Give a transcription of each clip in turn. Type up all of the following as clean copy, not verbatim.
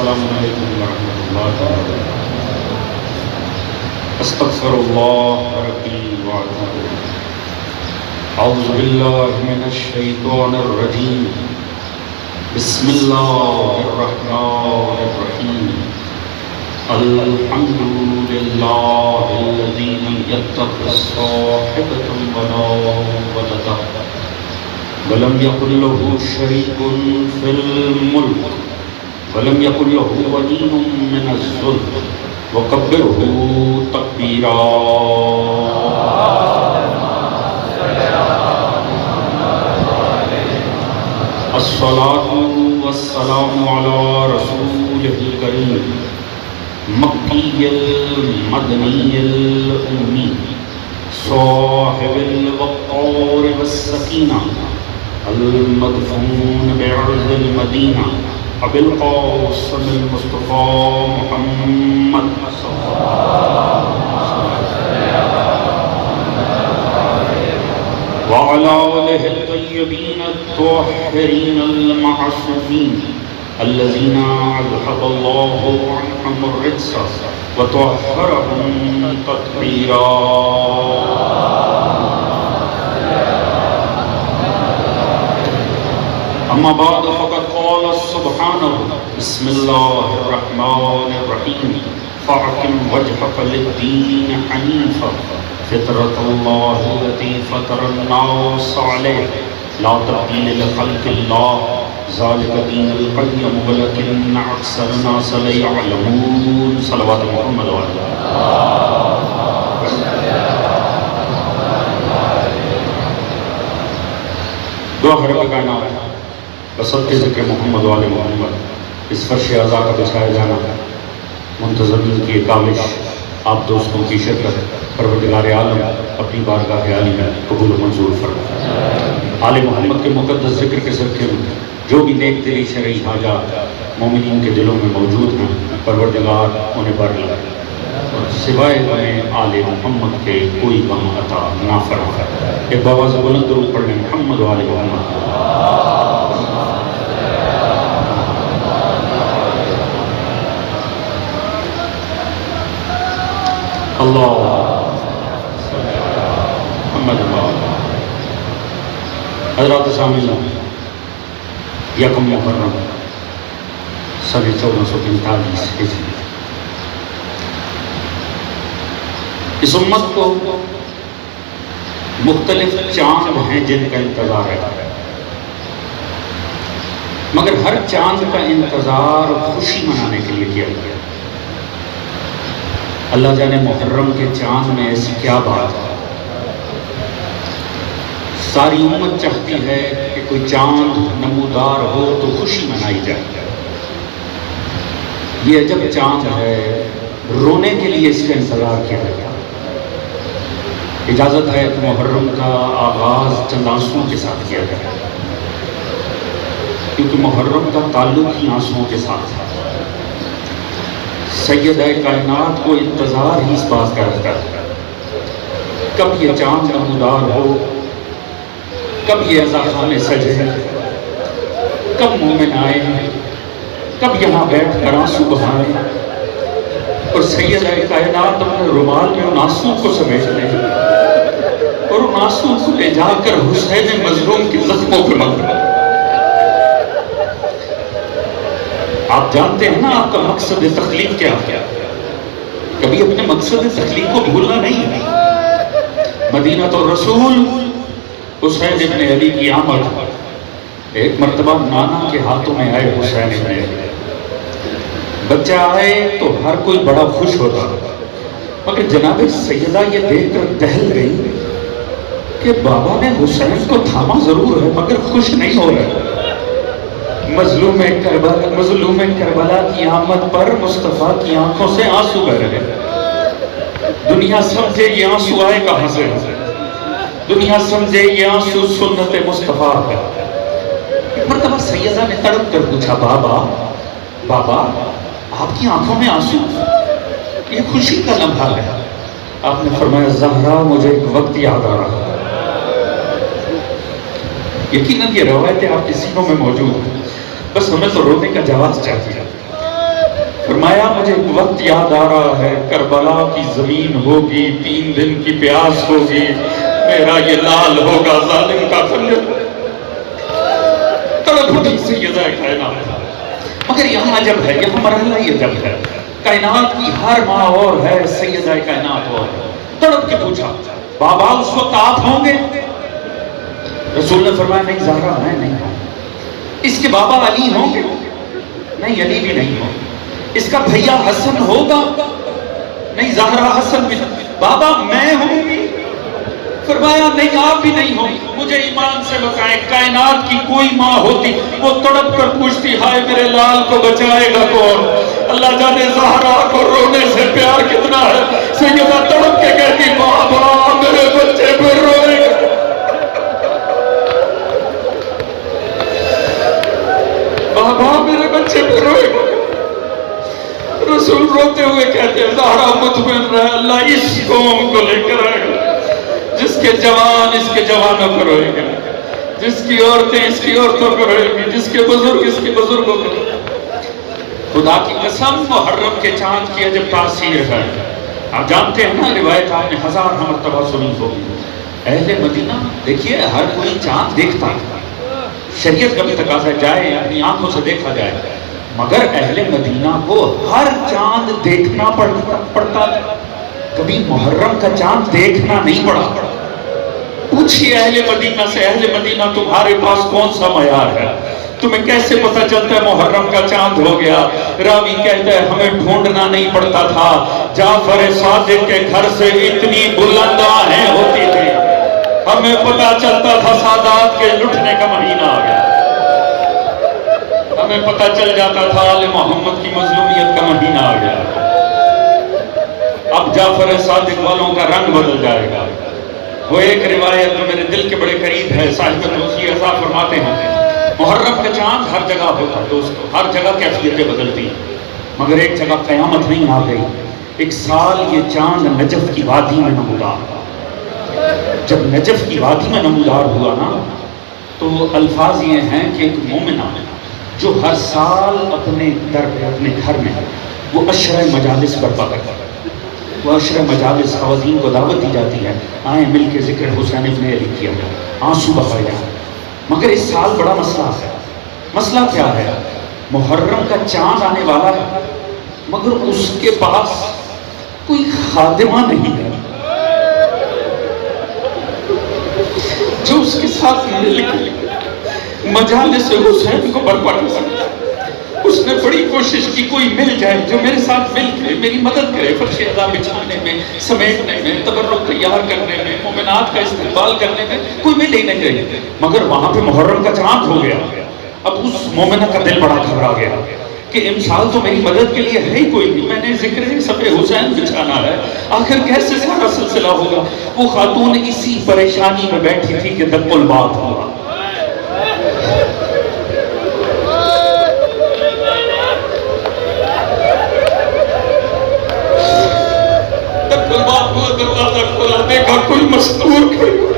السلام علیکم ورحمۃ اللہ وبرکاتہ۔ استغفر اللہ ربی واتوب اعوذ باللہ من الشیطان الرجیم بسم اللہ الرحمن الرحیم الحمد للہ الذی لم یتخذ صاحبۃ ولا ولدا ولم یکن له شریک فی الملک ولم یکن له ولی من الذل وکبرہ تکبیرا۔ الصلاۃ والسلام علی رسولہ الکریم مکی المدنی الامی صاحب الوقار والسکینہ المدفون بعرض المدینہ ابی القاسم المصطفیٰ محمد وعلى آلہ الطیبین الطاہرین المعصومین الذین اذهب اللہ عنہم الرجس وطہرهم تطہیرا۔ اما بعد فقد قال سبحانہ بسم اللہ الرحمن الرحیم فاقم وجهك للدین حنیفا فطرۃ اللہ التی فطر الناس علیہا لا تبدیل لخلق اللہ ذلک دین القیم ولکن اکثر الناس لا یعلمون۔ صلوات محمد علیہ۔ دعا حرم کائنات بصدق ذکر محمد وآل محمد، اس فرش عزا کا بچھایا جانا، منتظمین کی کاوش، آپ دوستوں کی شرکت، پروردگار عالم اپنی بارگاہ عالی میں قبول و منظور فرمائے۔ آل محمد کے مقدس ذکر کے صدقے میں جو بھی نیک دلی شرعی حاجات مومنین کے دلوں میں موجود ہیں، پروردگار انہیں بر لائے اور سوائے انہیں آل محمد کے کوئی غم عطا نہ فرمائے۔ ایک باواز بلند درود پڑھنے محمد و آل محمد۔ اللہ محمد حضرات سامعین، یکم محرم سن 1445 ہجری، اس امت کو مختلف چاند ہیں جن کا انتظار ہے، مگر ہر چاند کا انتظار خوشی منانے کے لیے کیا گیا۔ اللہ جانے محرم کے چاند میں ایسی کیا بات ہے، ساری امت چاہتی ہے کہ کوئی چاند نمودار ہو تو خوشی منائی جائے۔ یہ عجب چاند ہے، رونے کے لیے اس کا انتظار کیا گیا۔ اجازت ہے کہ محرم کا آغاز چند آنسوؤں کے ساتھ کیا جائے، کیونکہ محرم کا تعلق ہی آنسوؤں کے ساتھ ہے۔ سیدہ کائنات کو انتظار ہی اس بات کا رہتا ہے، کب یہ چاند نمودار ہو، کب یہ عزاخانے سجے، کب مومن آئے، کب یہاں بیٹھ کر آنسو بہائیں اور سیدہ کائنات اپنے رومال میں ان آنسوؤں کو سمیٹ لیں اور ان آنسوؤں کو لے جا کر حسین مظلوم کے زخموں پر مل دیں۔ آپ جانتے ہیں نا آپ کا مقصد تخلیق کیا ہے، کبھی اپنے مقصد تخلیق کو بھولنا نہیں ہے۔ مدینہ تو رسول حسین ابن علی کی آمد، ایک مرتبہ نانا کے ہاتھوں میں آئے حسین ابن علی، بچہ آئے تو ہر کوئی بڑا خوش ہوتا، مگر جناب سیدہ یہ دیکھ کر دہل گئی کہ بابا نے حسین کو تھاما ضرور ہے مگر خوش نہیں ہو رہے۔ مظلوم کربلا کی آمد پر مصطفیٰ کی آنکھوں سے آنسو بہ رہے، دنیا سمجھے یہ آنسو آئے کہاں سے، دنیا سمجھے یہ آنسو سنت مصطفیٰ ہے۔ ایک مرتبہ سیدہ نے تڑپ کر پوچھا، بابا آپ کی آنکھوں میں آنسو، یہ خوشی کا لمحہ ہے۔ آپ نے فرمایا، زہرا مجھے ایک وقت یاد آ رہا ہے، یقیناً یہ روایتیں آپ کے سینوں میں موجود ہیں، بس ہمیں تو رونے کا جواز چاہیے۔ فرمایا مجھے ایک وقت یاد آ رہا ہے، کربلا کی زمین ہوگی، 3 دن کی پیاس ہوگی، میرا یہ لال ہوگا ظالم کا خنجر۔ تڑپ اٹھی سیدہ کائنات، مگر یہاں عجب ہے، یہاں مرحلہ یہ عجب ہے، کائنات کی ہر ماں اور ہے، سیدہ کائنات اور ہے۔ تڑپ کے پوچھا بابا اس وقت آپ ہوں گے؟ رسول نے فرمایا نہیں زہرا میں نہیں ہوں۔ اس کے بابا علی ہوں گے؟ نہیں علی بھی نہیں ہوں۔ اس کا بھیا حسن ہوگا؟ نہیں زہرا حسن بھی نہیں۔ بابا میں ہوں گی؟ فرمایا نہیں آپ بھی نہیں ہوں۔ مجھے ایمان سے بتائیں کائنات کی کوئی ماں ہوتی وہ تڑپ کر پوچھتی ہائے میرے لال کو بچائے گا کون؟ اللہ جانے زہرا کو رونے سے پیار کتنا ہے، سیدہ تڑپ کے کہتی بابا میرے بچے پہ روئے گا، بابا میرے بچے پہ روئے گا۔ رسول روتے ہوئے کہتے ہیں زہرا مطمئن رہے، اللہ اس قوم کو لے کر آئے گا، جس کے جوان اس کے جوانوں کو روئے گا، جس کی عورتیں اس کی عورتوں کو روئے گی، جس کے بزرگ اس کے بزرگوں کو روئے گا۔ خدا کی قسم محرم کے چاند کی عجب تاثیر ہے۔ آپ جانتے ہیں نا روایت آپ نے 1000 مرتبہ سنی ہوگی، اہل مدینہ دیکھیے ہر کوئی چاند دیکھتا ہے، شریعت کا بھی تقاضا جائے اپنی آنکھوں سے دیکھا جائے، مگر اہل مدینہ کو ہر چاند دیکھنا پڑتا تھا، کبھی محرم کا چاند دیکھنا نہیں پڑا۔ پوچھئے اہل مدینہ سے، اہل مدینہ تمہارے پاس کون سا معیار ہے؟ تمہیں کیسے پتہ چلتا ہے محرم کا چاند ہو گیا؟ راوی کہتا ہے ہمیں ڈھونڈنا نہیں پڑتا تھا، جعفر صادق کے گھر سے اتنی بلند آہیں ہوتی تھی، ہمیں پتہ چلتا تھا سادات کے لٹنے کا مہینہ آ گیا، ہمیں پتہ چل جاتا تھا آل محمد کی مظلومیت کا مہینہ آ گیا۔ اب جعفر صادق والوں کا رنگ بدل جائے گا۔ وہ ایک روایت جو میرے دل کے بڑے قریب ہے، صاحب توسیع عطا فرماتے ہیں محرم کا چاند ہر جگہ ہوتا دوستو، ہر جگہ کیفیتیں بدلتی ہیں، مگر ایک جگہ قیامت نہیں آ گئی۔ ایک سال یہ چاند نجف کی وادی میں نمودار، جب نجف کی وادی میں نمودار ہوا نا تو الفاظ یہ ہیں کہ ایک مومنہ جو ہر سال اپنے در پہ اپنے گھر میں وہ عشرہ مجالس برپا کرتا ہے، وہ عشرہ مجالس خواتین کو دعوت دی جاتی ہے آئیں مل کے ذکر حسین ابن علی کیا جائے، آنسو بہائے جائیں، مگر اس سال بڑا مسئلہ ہے۔ مسئلہ کیا ہے؟ محرم کا چاند آنے والا ہے مگر اس کے پاس کوئی خادمہ نہیں ہے جو اس کے ساتھ مل کے مجالس حسین کو برپا کر سکتا۔ اس نے بڑی کوشش کی کوئی مل جائے جو میرے ساتھ مل کے میری مدد کرے، فرش ادا بچھانے میں، سمیٹنے میں، تبرک تیار کرنے میں، مومنات کا استقبال کرنے میں، کوئی مل ہی نہیں رہی۔ مگر وہاں پہ محرم کا چاند ہو گیا، اب اس مومنہ کا دل بڑا گھبرا گیا کہ امسال تو میری مدد کے لیے ہے ہی کوئی نہیں، میں نے ذکر صف حسین بچھانا ہے، آخر کیسے سارا سلسلہ ہوگا؟ وہ خاتون اسی پریشانی میں بیٹھی تھی کہ دق البات ہوا۔ دروازہ کھولا، دیکھا کوئی مستور کھڑی ہو۔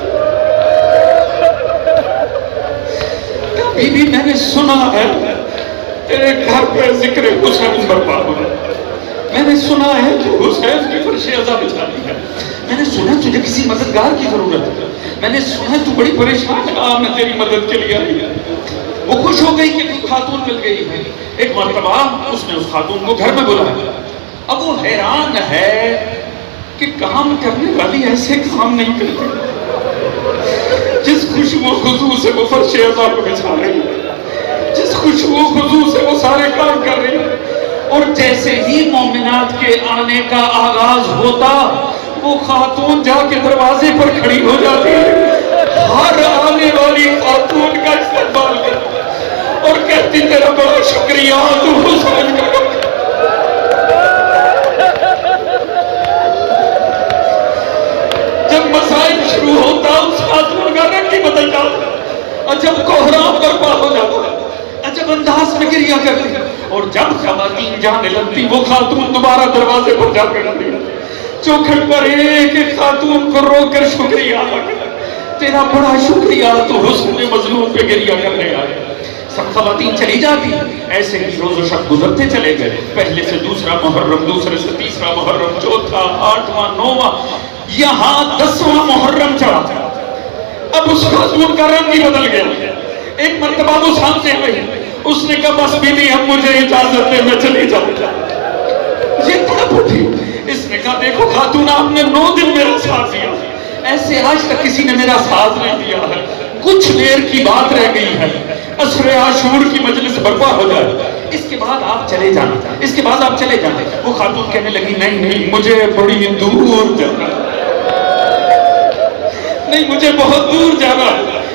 کبھی بھی میں نے سنا ہے تیرے گھر پہ ذکر حسین برپا ہو، میں نے سنا ہے کہ حسین کی فرش عزا بچھانی ہے، میں نے سنا تجھے کسی مددگار کی ضرورت ہے، میں نے سنا تو بڑی پریشان ہے، میں تیری مدد کے لیے آئی ہے۔ وہ خوش ہو گئی کہ کوئی خاتون مل گئی ہے۔ ایک مرتبہ اس نے اس خاتون کو گھر میں بلایا، اب وہ حیران ہے کہ کام کرنے والی ایسے کام نہیں کرتی، جس خوشبو خضوع سے وہ فرش عزا کو بچھا رہی ہے، جس خوشبو خضوع سے وہ سارے کام کر رہی ہے، اور جیسے ہی مومنات کے آنے کا آغاز ہوتا وہ خاتون جا کے دروازے پر کھڑی ہو جاتی ہے، ہر آنے والی خاتون کا استقبال کرتی اور کہتی تیرا بڑا شکریہ تو حسین کا۔ جب مسائل شروع ہوتا اس خاتون کا رنگ ہی بدل جاتا، عجب کوہرام برپا ہو جاتا، عجب انداز میں گریہ کرتی، اور جب خواتین جانے لگتی وہ خاتون دوبارہ دروازے پر جا کر لگتی، چوکھٹ پر ایک ایک خاتون کو رو کر شکریہ ادا کرتا، تیرا بڑا شکریہ تو حسن مظلوم پہ گریہ کرنے آئے۔ سب خواتین چلی جاتی، ایسے ہی روز و شب گزرتے چلے گئے، پہلے سے دوسرا محرم، دوسرے سے تیسرا محرم، چوتھا، آٹھواں، نواں، یہاں 10واں محرم چڑھا۔ اب اس خاتون کا رنگ ہی بدل گیا۔ ایک مرتبہ وہ سامنے آئی، اس نے کہا بس بیوی اب مجھے اجازت دے، میں چلی جاؤں گا۔ یہ تڑپ اٹھی، اس نے کہا دیکھو خاتون آپ نے 9 دن میرا ساتھ دیا، ایسے آج تک کسی نے میرا ساتھ نہیں دیا ہے، کچھ دیر کی بات رہ گئی ہے، عصر عاشور کی مجلس برپا ہو جائے، اس کے بعد آپ چلے جانا، اس کے بعد آپ چلے جانا۔ وہ خاتون کہنے لگی نہیں مجھے بڑی دور جانا، نہیں مجھے بہت دور جانا۔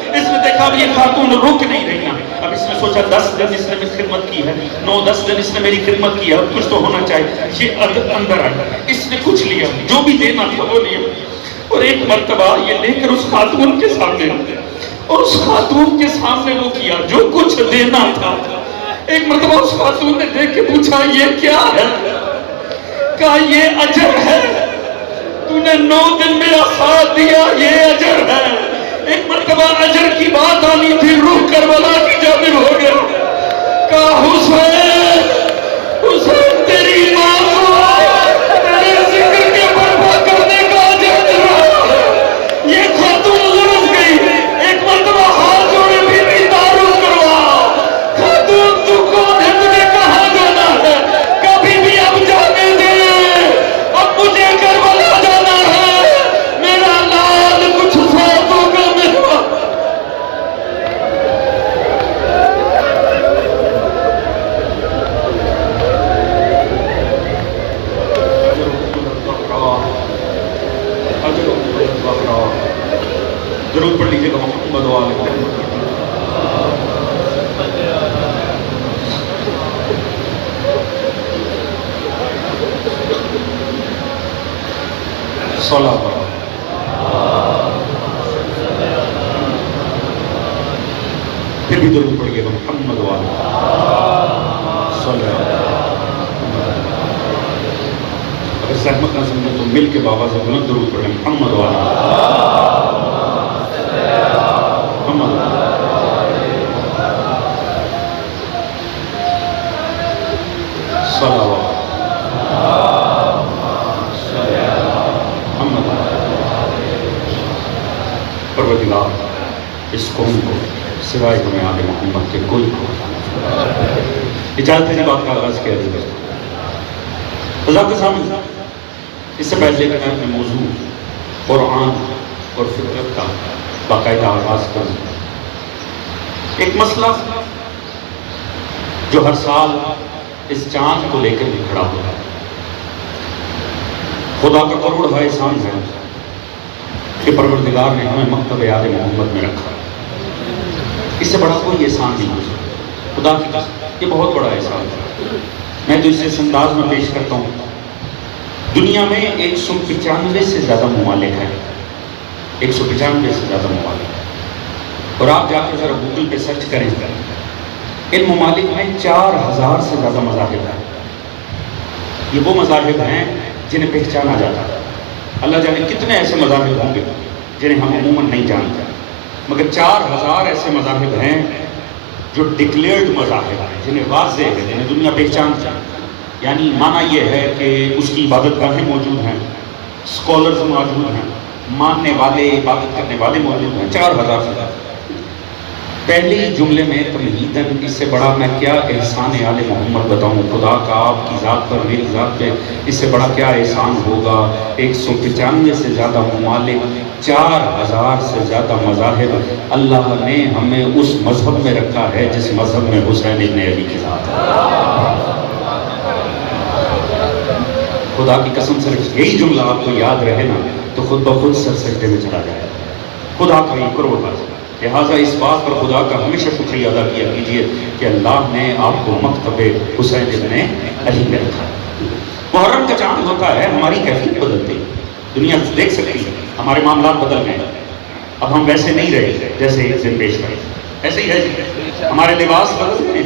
اس نے دیکھا اب یہ خاتون رک نہیں رہی نا، اب اس نے سوچا 10 دن اس نے میری خدمت کی ہے، 9-10 دن اس نے میری خدمت کی ہے، اب کچھ تو ہونا چاہیے۔ یہ اندر آئی، اس نے کچھ لیا، جو بھی دینا تھا وہ لیا، اور ایک مرتبہ یہ لے کر اس خاتون کے سامنے، اور اس خاتون کے سامنے وہ کیا جو کچھ دینا تھا۔ ایک مرتبہ اس خاتون نے دیکھ کے پوچھا یہ کیا ہے؟ کہا یہ اجر ہے، تو نے 9 دن میرا ساتھ دیا، یہ اجر ہے۔ ایک مرتبہ اجر کی بات آنی تھی، روح کربلا کی جانب ہو گیا، کہا حسین حسین تیری ماں کو تیرے ذکر کے برپا کرنے کا اجر دے رہا ہے۔ یہ خاتون لرز گئی، ایک مرتبہ ہاتھ جوڑے بھی تعارف کروا، خاتون تو کون ہے، تجھے کہاں جانا ہے؟ کبھی بھی اب جانے دے، اب مجھے کربلا جانا ہے، میرا لال کچھ ساتوں کا مہمان۔ ضرور پڑھ لیجیے گا محمد و آل محمد۔ صلاۃ پھر بھی ضرور پڑھیے گا محمد و آل صلاۃ۔ اگر زحمت نہ سمجھے تو مل کے بابا سے بلند ضرور پڑھیں محمد و آل صلوات۔ پروردگار اس قوم کو سوائے ہمیں آل محمد کے کوئی اجازت ہے بات کا آغاز کیا جائے۔ حضرات کے سامنے اس سے پہلے کہ میں اپنے موضوع قرآن اور فطرت کا باقاعدہ آغاز کروں، ایک مسئلہ جو ہر سال اس چاند کو لے کر بھی کھڑا ہوتا ہے، خدا کا کروڑا احسان ہے کہ پروردگار نے ہمیں مکتب آل محمد میں رکھا، اس سے بڑا کوئی احسان نہیں ہو سکتا، خدا کی قسم یہ بہت بڑا احسان ہے۔ میں تو اس انداز میں پیش کرتا ہوں، دنیا میں 195 سے زیادہ ممالک ہیں، 195 سے زیادہ ممالک، اور آپ جا کے ذرا گوگل پہ سرچ کریں، ان ممالک میں 4000 سے زیادہ مذاہب ہیں۔ یہ وہ مذاہب ہیں جنہیں پہچانا جاتا ہے، اللہ جانے کتنے ایسے مذاہب ہوں گے جنہیں ہم عموماً نہیں جانتے، مگر 4000 ایسے مذاہب ہیں جو ڈکلیئرڈ مذاہب ہیں، جنہیں واضح ہے، جنہیں دنیا پہچانتی ہے۔ یعنی معنی یہ ہے کہ اس کی عبادت گاہیں موجود ہیں، اسکالرز موجود ہیں، ماننے والے عبادت کرنے والے موجود ہیں، 4000 سے زیادہ۔ پہلے ہی جملے میں تمہیداً اس سے بڑا میں کیا احسان آل محمد بتاؤں، خدا کا آپ کی ذات پر میری ذات پہ اس سے بڑا کیا احسان ہوگا۔ 195 سے زیادہ ممالک، 4000 سے زیادہ مذاہب، اللہ نے ہمیں اس مذہب میں رکھا ہے جس مذہب میں حسین ابن علی کی ذات ہے۔ خدا کی قسم صرف یہی جملہ آپ کو یاد رہے نا تو خود بخود سر سجدے میں چلا جائے، خدا کا یہ کروڑ بات۔ لہٰذا اس بات پر خدا کا ہمیشہ شکریہ ادا کیا کیجئے کہ اللہ نے آپ کو مکتب حسین ابن علی میں رکھا۔ محرم کا چاند ہوتا ہے، ہماری کیفیت بدلتی ہے، دنیا دیکھ سکتی ہے ہمارے معاملات بدل گئے، اب ہم ویسے نہیں رہے جیسے ایک دن پیش کریں، ایسے ہی ہے، ہمارے لباس بدل گئے،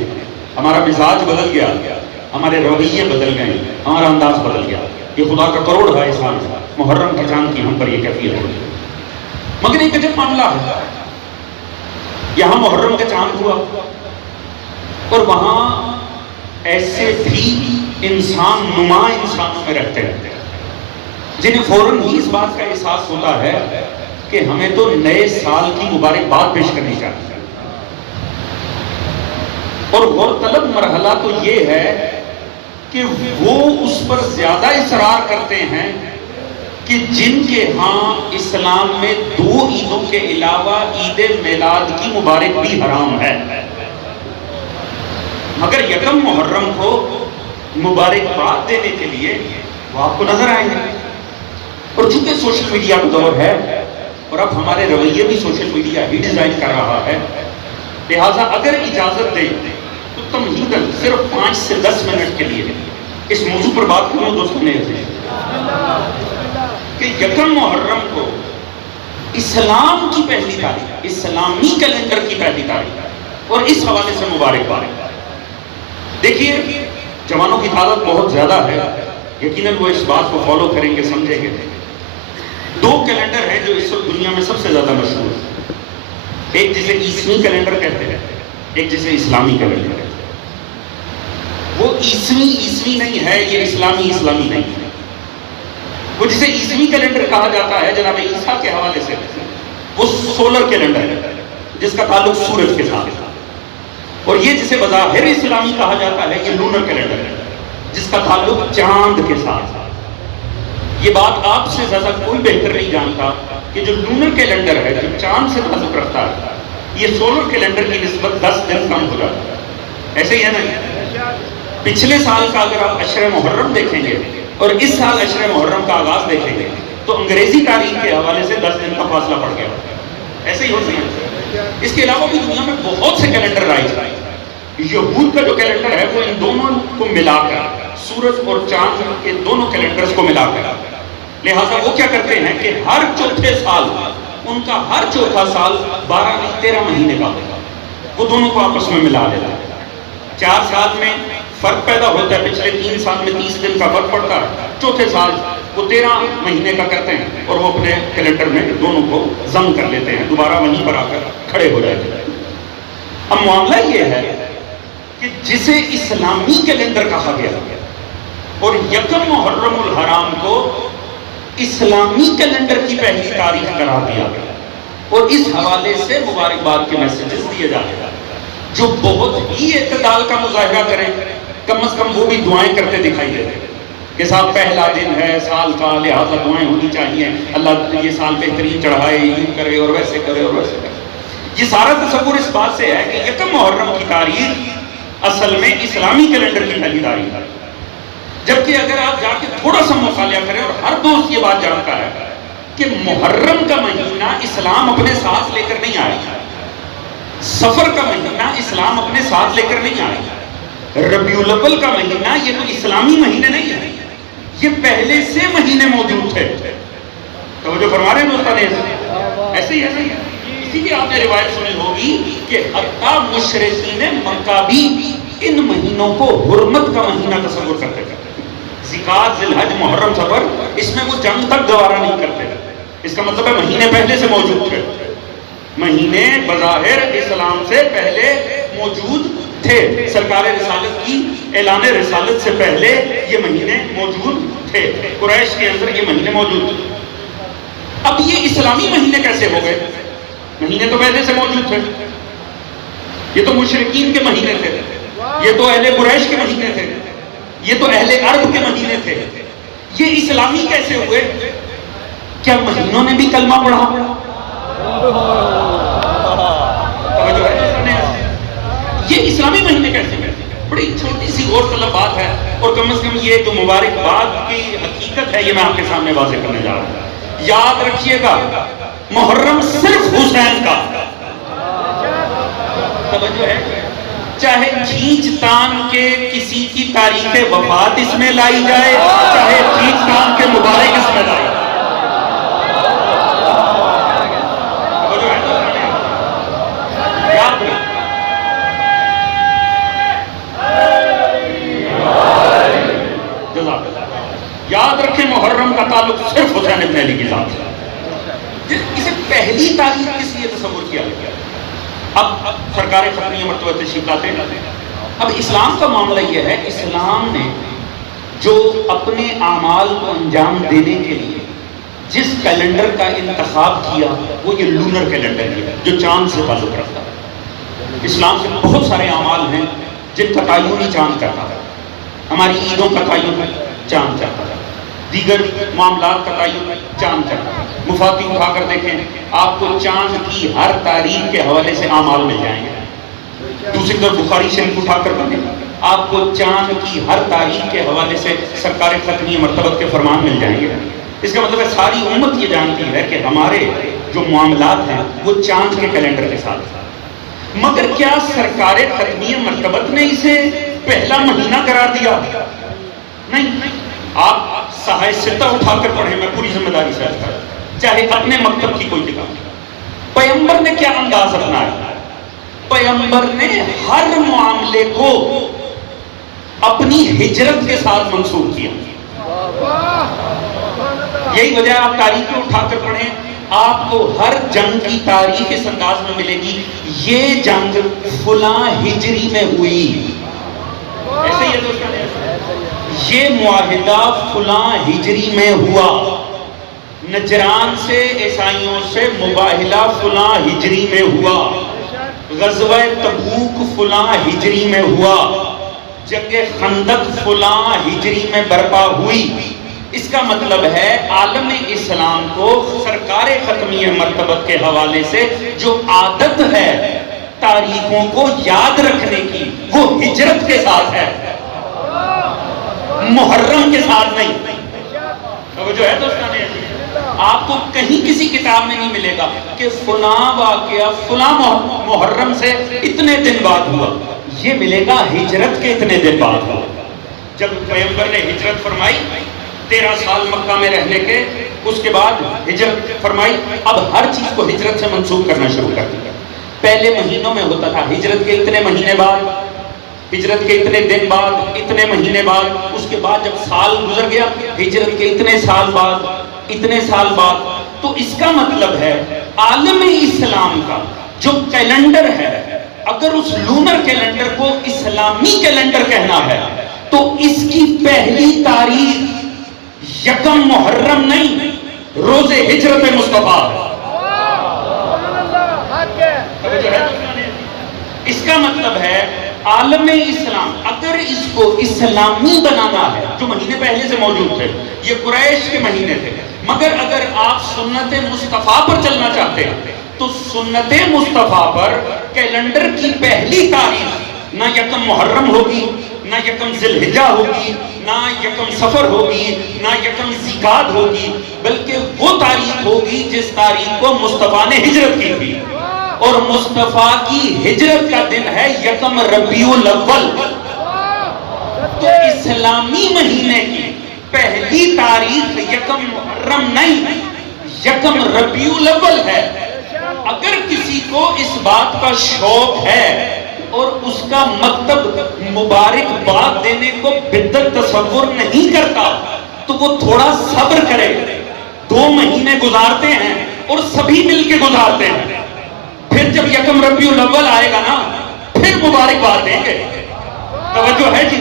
ہمارا مزاج بدل گیا، ہمارے رویے بدل گئے، ہمارا انداز بدل گیا۔ یہ خدا کا کروڑ ہے احسان، محرم کے چاند کی ہم پر یہ کیفیت ہوئی۔ مگر ایک عجب معاملہ ہے، یہاں محرم کا چاند ہوا، اور وہاں ایسے بھی انسان نما انسانوں میں رہتے ہیں جنہیں فوراً ہی اس بات کا احساس ہوتا ہے کہ ہمیں تو نئے سال کی مبارکباد پیش کرنی چاہیے. اور غور طلب مرحلہ تو یہ ہے کہ وہ اس پر زیادہ اصرار کرتے ہیں کہ جن کے ہاں اسلام میں 2 عیدوں کے علاوہ عید میلاد کی مبارک بھی حرام ہے، مگر یکم محرم کو مبارکباد دینے کے لیے وہ آپ کو نظر آئیں گے. اور چونکہ سوشل میڈیا کا دور ہے اور اب ہمارے رویے بھی سوشل میڈیا ہی ڈیزائن کر رہا ہے، لہٰذا اگر اجازت دیں تو تمہیداً صرف 5 سے 10 منٹ کے لیے اس موضوع پر بات کروں دوستوں نے کہ یکم محرم کو اسلام کی پہلی تاریخ، اسلامی کیلنڈر کی پہلی تاریخ، اور اس حوالے سے مبارکباد. دیکھیے جوانوں کی تعداد بہت زیادہ ہے، یقیناً وہ اس بات کو فالو کریں گے، سمجھیں گے. 2 کیلنڈر ہیں جو اس وقت دنیا میں سب سے زیادہ مشہور ہے. ایک جسے عیسوی کیلنڈر کہتے ہیں، ایک جسے اسلامی کیلنڈر کہتے ہیں. وہ عیسوی نہیں ہے، یہ اسلامی نہیں ہے. وہ جسے عیسوی کیلنڈر کہا جاتا ہے جناب عیسیٰ کے حوالے سے، وہ سولر کیلنڈر ہے جس کا تعلق سورج کے ساتھ ہے. اور یہ جسے بظاہر اسلامی کہا جاتا ہے یہ لونر کیلنڈر ہے جس کا تعلق چاند کے ساتھ ہے. یہ بات آپ سے زیادہ کوئی بہتر نہیں جانتا کہ جو لونر کیلنڈر ہے جو چاند سے تعلق رکھتا ہے، یہ سولر کیلنڈر کی نسبت 10 دن کم ہو جاتا ہے. ایسے ہی ہے نا؟ پچھلے سال کا اگر آپ عشر محرم دیکھیں گے اور اس سال عشر محرم کا آغاز دیکھیں گے تو انگریزی تاریخ کے حوالے سے 10 دن کا فاصلہ پڑ گیا. ایسے ہی ہوتی ہے. اس کے علاوہ بھی دنیا میں بہت سے کیلنڈر رائج آئے. یہود کا جو کیلنڈر ہے وہ ان دونوں کو ملا کر، سورج اور چاند کے دونوں کیلنڈرز کو ملا کر، لہٰذا وہ کیا کرتے ہیں کہ ہر چوتھے سال ان کا ہر چوتھا سال 12 نہیں 13 مہینے کا ہوگا، وہ دونوں کو آپس میں ملا لیتا ہے. 4 سال میں فرق پیدا ہوتا ہے، پچھلے 3 سال میں 30 دن کا فرق پڑتا ہے، چوتھے سال وہ 13 مہینے کا کرتے ہیں اور وہ اپنے کیلنڈر میں دونوں کو ضم کر لیتے ہیں، دوبارہ وہیں پر آ کر کھڑے ہو جاتے ہیں. اب معاملہ یہ ہے کہ جسے اسلامی کیلنڈر کہا گیا اور یکم محرم الحرام کو اسلامی کیلنڈر کی پہلی تاریخ قرار دیا گیا اور اس حوالے سے مبارکباد کے میسیجز دیے جاتے ہیں. جو بہت ہی اعتدال کا مظاہرہ کریں کم از کم وہ بھی دعائیں کرتے دکھائی دیتے ہیں کہ صاحب پہلا دن ہے سال کا، لہٰذا دعائیں ہونی چاہیے، اللہ یہ سال بہترین چڑھائے، یوں کرے اور ویسے کرے اور ویسے کرے. یہ سارا تصور اس بات سے ہے کہ یکم محرم کی تاریخ اصل میں اسلامی کیلنڈر کی پہلی تاریخ ہے. جبکہ اگر آپ جا کے تھوڑا سا مطالعہ کریں، اور ہر دوست یہ بات جانتا ہے کہ محرم کا مہینہ اسلام اپنے ساتھ لے کر نہیں آیا، سفر کا مہینہ اسلام اپنے ساتھ لے کر نہیں آیا، ربیع الاول کا مہینہ یہ تو اسلامی مہینے نہیں ہے، یہ پہلے سے مہینے موجود تھے. توجہ فرما رہے ہیں دوستان؟ ایسے ہی اسی لیے آپ نے روایت سنی ہوگی کہ حتیٰ مشرکین مکہ بھی ان مہینوں کو حرمت کا مہینہ تصور کرتے تھے. ذیقعدہ، ذوالحج، محرم، سفر، اس میں وہ جنگ تک گوارا نہیں کرتے تھے. اس کا مطلب ہے مہینے پہلے سے موجود تھے، مہینے بظاہر اسلام سے پہلے موجود تھے. سرکار رسالت کی اعلان رسالت سے پہلے یہ مہینے موجود تھے، قریش کے اندر یہ مہینے موجود تھے. اب یہ اسلامی مہینے کیسے ہو گئے؟ مہینے تو پہلے سے موجود تھے. یہ تو مشرکین کے مہینے تھے، یہ تو اہل قریش کے مہینے تھے، یہ تو اہل عرب کے مہینے تھے. یہ اسلامی کیسے ہوئے؟ کیا مہینوں نے بھی کلمہ پڑھا؟ یہ اسلامی مہینے کیسے ہوئے؟ بڑی چھوٹی سی اور طلب بات ہے، اور کم از کم یہ جو مبارکباد کی حقیقت ہے یہ میں آپ کے سامنے واضح کرنے جا رہا ہوں. یاد رکھیے گا محرم صرف حسین کا. توجہ ہے؟ چاہے کھینچ تان کے کسی کی تاریخ وفات اس میں لائی جائے، چاہے کھینچ تان کے مبارک اس میں لائی جائے. یاد رکھیں محرم کا تعلق صرف حسین ابن علی کی ذات سے. اسے پہلی تاریخ کس لیے تصور کیا گیا؟ اب سرکار ختمیہ مرتبہ تشریف لاتے ہیں اب اسلام کا معاملہ یہ ہے، اسلام نے جو اپنے اعمال کو انجام دینے کے لیے جس کیلنڈر کا انتخاب کیا وہ یہ لونر کیلنڈر ہے جو چاند سے تعلق رکھتا ہے۔ اسلام سے بہت سارے اعمال ہیں جن کا تعین ہی چاند کرتا ہے۔ ہماری عیدوں کا تعین چاند کرتا ہے، دیگر معاملات کا تعین چاند کرتا ہے۔ مفادی اٹھا کر دیکھیں، آپ کو چاند کی ہر تاریخ کے حوالے سے اعمال مل جائیں گے۔ دوسری طرف بخاری شریف اٹھا کر پڑھیں، آپ کو چاند کی ہر تاریخ کے حوالے سے سرکار ختمی مرتبت کے فرمان مل جائیں گے۔ اس کا مطلب ہے ساری امت یہ جانتی ہے کہ ہمارے جو معاملات ہیں وہ چاند کے کیلنڈر کے ساتھ ہیں۔ مگر کیا سرکار ختمی مرتبت نے اسے پہلا مہینہ قرار دیا؟ نہیں۔ آپ صحائف ستہ اٹھا کر پڑھیں، میں پوری ذمہ داری سے کہتا ہوں، چاہے اپنے مکتب کی کوئی کتاب۔ پیغمبر نے کیا انداز اپنایا؟ پیغمبر نے ہر معاملے کو اپنی ہجرت کے ساتھ منسوخ کیا۔ یہی وجہ آپ تاریخ کو اٹھا کر پڑھیں، آپ کو ہر جنگ کی تاریخ اس انداز میں ملے گی، یہ جنگ فلاں ہجری میں ہوئی، ایسے ہی ہے دوستان، یہ معاہدہ فلاں ہجری میں ہوا، نجران سے عیسائیوں سے مباہلہ فلاں ہجری میں ہوا، غزوہ تبوک فلاں ہجری میں ہوا، جنگ خندق فلاں ہجری میں برپا ہوئی۔ اس کا مطلب ہے عالم اسلام کو سرکار ختمی مرتبت کے حوالے سے جو عادت ہے تاریخوں کو یاد رکھنے کی، وہ ہجرت کے ساتھ ہے، محرم کے ساتھ نہیں۔ جو ہے دوستان، آپ کو کہیں کسی کتاب میں نہیں ملے گا کہ فلاں واقعہ فلاں محرم سے اتنے دن بعد ہوا، یہ ملے گا ہجرت کے اتنے دن بعد ہوا۔ جب پیغمبر نے ہجرت فرمائی 13 سال مکہ میں رہنے کے، اس کے بعد ہجرت فرمائی، اب ہر چیز کو ہجرت سے منسوخ کرنا شروع کر دیا۔ پہلے مہینوں میں ہوتا تھا ہجرت کے اتنے مہینے بعد، ہجرت کے اتنے دن بعد، اتنے مہینے بعد، اس کے بعد جب سال گزر گیا ہجرت کے اتنے سال بعد، اتنے سال بعد۔ تو اس کا مطلب ہے عالم اسلام کا جو کیلنڈر ہے، اگر اس لونر کیلنڈر کو اسلامی کیلنڈر کہنا ہے تو اس کی پہلی تاریخ یکم محرم نہیں، روز ہجرت مصطفیٰ ہے۔ اس کا مطلب ہے عالم اسلام اگر اس کو اسلامی بنانا ہے، جو مہینے پہلے سے موجود تھے یہ قریش کے مہینے تھے، مگر اگر آپ سنت مصطفیٰ پر چلنا چاہتے ہیں تو سنت مصطفیٰ پر کیلنڈر کی پہلی تاریخ نہ یکم محرم ہوگی، نہ یکم ذی الحجہ ہوگی، نہ یکم سفر ہوگی، نہ یکم ذیقعد ہوگی، بلکہ وہ تاریخ ہوگی جس تاریخ کو مصطفیٰ نے ہجرت کی تھی، اور مصطفیٰ کی ہجرت کا دن ہے یکم ربیع الاول۔ تو اسلامی مہینے کی پہلی تاریخ یکم محرم نہیں، یکم ربیع الاول ہے۔ اگر کسی کو اس بات کا شوق ہے اور اس کا مکتب مبارک باد دینے کو بدعت تصور نہیں کرتا تو وہ تھوڑا صبر کرے، 2 مہینے گزارتے ہیں اور سبھی مل کے گزارتے ہیں، پھر جب یکم ربیع الاول آئے گا نا پھر مبارک باد دیں گے۔ توجہ ہے جی؟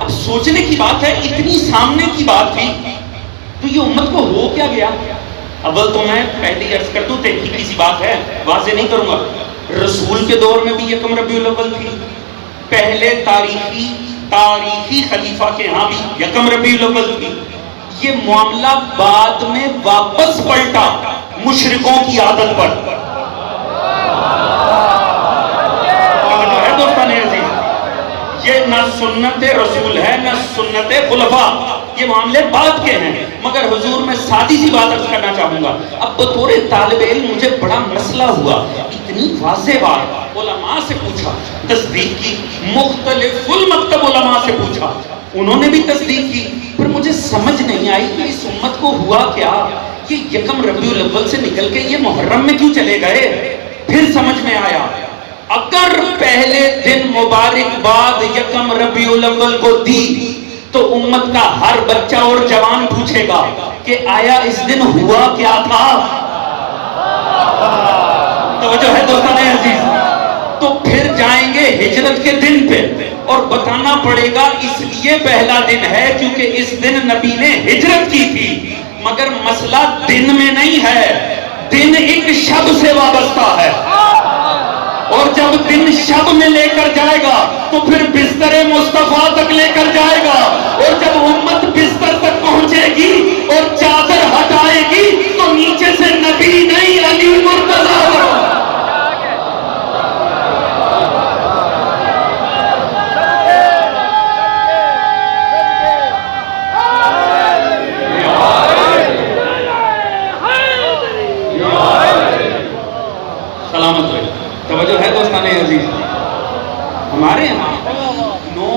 اب سوچنے کی بات ہے، اتنی سامنے کی بات تھی تو یہ امت کو ہو کیا گیا؟ اول تو میں پہلی عرض کر دوں، تحقیقی سی بات ہے، واضح نہیں کروں گا، رسول کے دور میں بھی یکم ربیع الاول تھی، پہلے تاریخی خلیفہ کے ہاں بھی یکم ربیع الاول تھی۔ یہ معاملہ بعد میں واپس پلٹا مشرکوں کی عادت پر۔ یہ نہ سنت رسول ہے نہ سنت خلفاء، یہ معاملے بعد کے ہیں، مگر حضور میں سادی سی بات عرض کرنا چاہوں گا۔ اب بطور طالب علم مجھے بڑا مسئلہ ہوا، اتنی واضح بات علماء سے پوچھا، تصدیق کی، مختلف المکتب علماء سے پوچھا، انہوں نے بھی تصدیق کی، پھر مجھے سمجھ نہیں آئی کہ اس امت کو ہوا کیا، یہ یکم ربیع الاول سے نکل کے یہ محرم میں کیوں چلے گئے؟ پھر سمجھ میں آیا، اگر پہلے دن مبارک بعد یکم ربیع الاول کو دی تو امت کا ہر بچہ اور جوان پوچھے گا کہ آیا اس دن ہوا کیا تھا؟ توجہ ہے دوستان عزیز؟ تو پھر جائیں گے ہجرت کے دن پہ، اور بتانا پڑے گا اس لیے پہلا دن ہے کیونکہ اس دن نبی نے ہجرت کی تھی، مگر مسئلہ دن میں نہیں ہے، دن ایک شب سے وابستہ ہے، اور جب دن شب میں لے کر جائے گا تو پھر بستر مصطفیٰ تک لے کر جائے گا، اور جب امت بستر تک پہنچے گی اور چادر ہٹائے گی تو نیچے سے نبی نہیں علی مرتضیٰ ہوگا۔ سلامت رہے، توجہ ہے دوستان عزیز، ہمارے یہاں 9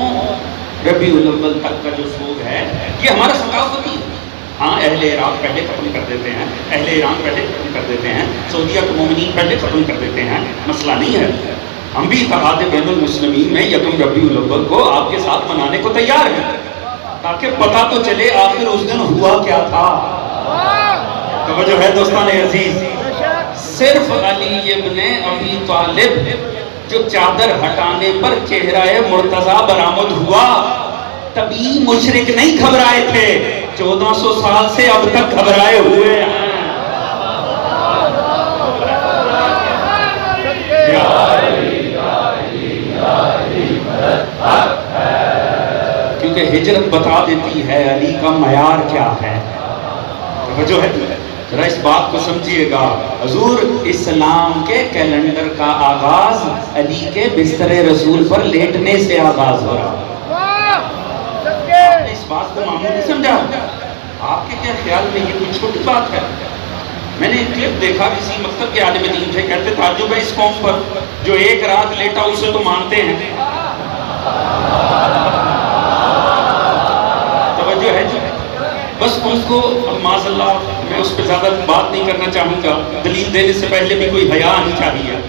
ربیع الاول تک کا جو سوگ ہے یہ ہمارا ثقافتی ہے۔ ہاں اہل عراق پہلے ختم کر دیتے ہیں، اہل ایران پہلے ختم کر دیتے ہیں، سعودیہ کے مومنین پہلے ختم کر دیتے ہیں، مسئلہ نہیں ہے۔ ہم بھی اتحاد بین المسلمین میں یکم ربیع الاول کو آپ کے ساتھ منانے کو تیار ہیں، تاکہ پتہ تو چلے آخر اس دن ہوا کیا تھا۔ توجہ ہے دوستان عزیز، صرف علی ابن ابی طالب جو چادر ہٹانے پر چہرہ مرتضیٰ برآمد ہوا، تبھی مشرک نہیں گھبرائے تھے، 1400 سال سے اب تک گھبرائے ہوئے ہیں۔ کیونکہ ہجرت بتا دیتی ہے علی کا معیار کیا ہے۔ توجہ ہے، ذرا اس بات کو سمجھیے گا، حضور اسلام کے کیلنڈر کا آغاز علی کے بستر رسول پر لیٹنے سے آغاز ہو رہا۔ اس بات کو معمولی سمجھا؟ آپ کے کیا خیال میں یہ کوئی چھوٹی بات ہے؟ میں نے ایک کلپ دیکھا، کسی مکتب کے عالم دین تھے، کہتے تعجب ہے اس قوم پر جو ایک رات لیٹا اسے تو مانتے ہیں۔ توجہ ہے جی، بس ان کو معاذ اللہ، میں اس پہ زیادہ بات نہیں کرنا چاہوں گا، دلیل دینے سے پہلے بھی کوئی حیا نہیں چاہیے،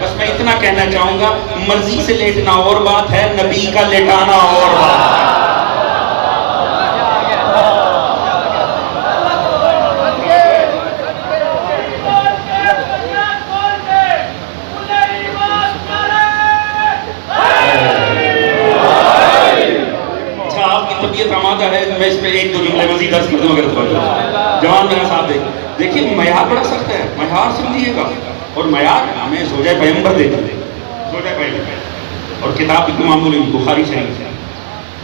بس میں اتنا کہنا چاہوں گا، مرضی سے لیٹنا اور بات ہے، نبی کا لیٹانا اور بات ہے۔ آمادہ ہے، میں اس پہ ایک دو جملے مزید عرض کر دوں اگر توجہ جوان میرا ساتھ دیکھیے، معیار بڑا سخت ہے، معیار سمجھیے گا، اور معیار ہمیں زوجہ پیغمبر دیتے ہیں، زوجہ پیغمبر، اور کتاب بھی معمولی بخاری شریف ہے،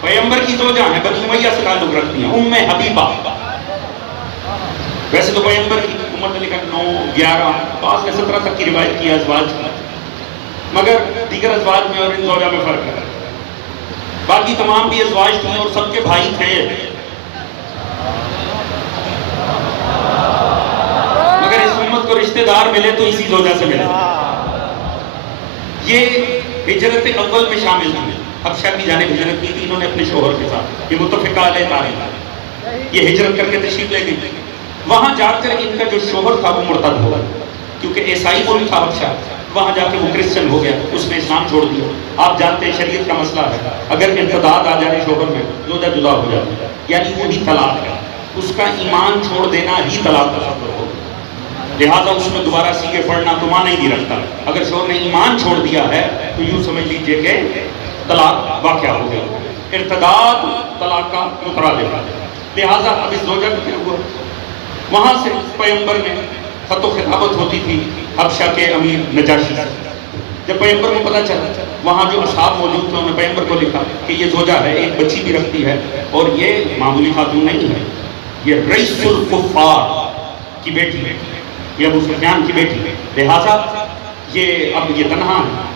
پیغمبر کی زوجہ ہیں، بنی امیہ سے تعلق رکھتی ہیں، ام حبیبہ۔ ویسے تو پیغمبر کی عمر نے لکھا 9 11 بعض نے 17 تک کی روایت کی ازواج کی، مگر دیگر ازواج میں اور ان زوجہ میں فرق ہے، باقی تمام بھی ازواج تھیں اور سب کے بھائی تھے، مگر اس امت کو رشتہ دار ملے تو اسی زوجہ سے ملے۔ یہ ہجرت اول میں شامل تھی، حبشہ کی جانب ہجرت کی تھی انہوں نے اپنے شوہر کے ساتھ، یہ متفقہ علیہ تاریخ، یہ ہجرت کر کے تشریف لے گئی، وہاں جا کر ان کا جو شوہر تھا وہ مرتد ہو گیا، کیونکہ عیسائی ملک تھا حبشہ، وہاں جا کے وہ کرسچن ہو گیا، اس نے اسلام چھوڑ دیا۔ آپ جانتے ہیں شریعت کا مسئلہ ہے، اگر ارتداد آ جائے شوہر میں زوجہ جدا ہو جاتی ہے، یعنی وہی طلاق ہے، اس کا ایمان چھوڑ دینا ہی طلاق کا سبب ہو، لہٰذا اس میں دوبارہ سیگے پڑھنا تو معنی نہیں رکھتا۔ اگر شوہر نے ایمان چھوڑ دیا ہے تو یوں سمجھ لیجئے کہ طلاق واقع ہو گیا، ارتداد طلاق کا مترادف ہے، لہٰذا اب اس زوجہ کو کیا ہوا، وہاں سے پیغمبر نے خط و خطابت ہوتی تھی حبشہ کے امیر نجاشی سے، جب پیغمبر کو پتہ چلا، وہاں جو اصحاب موجود تھے انہوں نے پیغمبر کو لکھا کہ یہ زوجہ ہے، ایک بچی بھی رکھتی ہے، اور یہ معمولی خاتون نہیں ہے، یہ رئیس الکفار کی بیٹی ہے، یہ ابو سفیان کی بیٹی ہے، لہٰذا یہ اب یہ تنہا ہے۔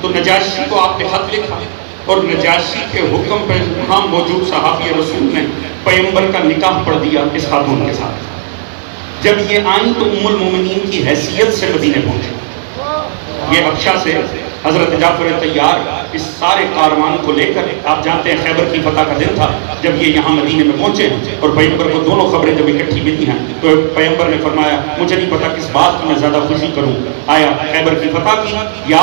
تو نجاشی کو آپ نے خط لکھا، اور نجاشی کے حکم پر وہاں موجود صحابی رسول نے پیغمبر کا نکاح پڑھ دیا اس خاتون کے ساتھ۔ جب یہ آئیں تو ام المومنین کی حیثیت سے مدینے پہنچے، یہ حبشہ سے حضرت جعفر طیار اس سارے کاروان کو لے کر، آپ جانتے ہیں خیبر کی فتح کا دن تھا، جب یہ یہاں مدینے میں پہنچے اور پیغمبر کو دونوں خبریں جب اکٹھی ملی ہیں تو پیغمبر نے فرمایا مجھے نہیں پتا کس بات کی میں زیادہ خوشی کروں، آیا خیبر کی فتح کی یا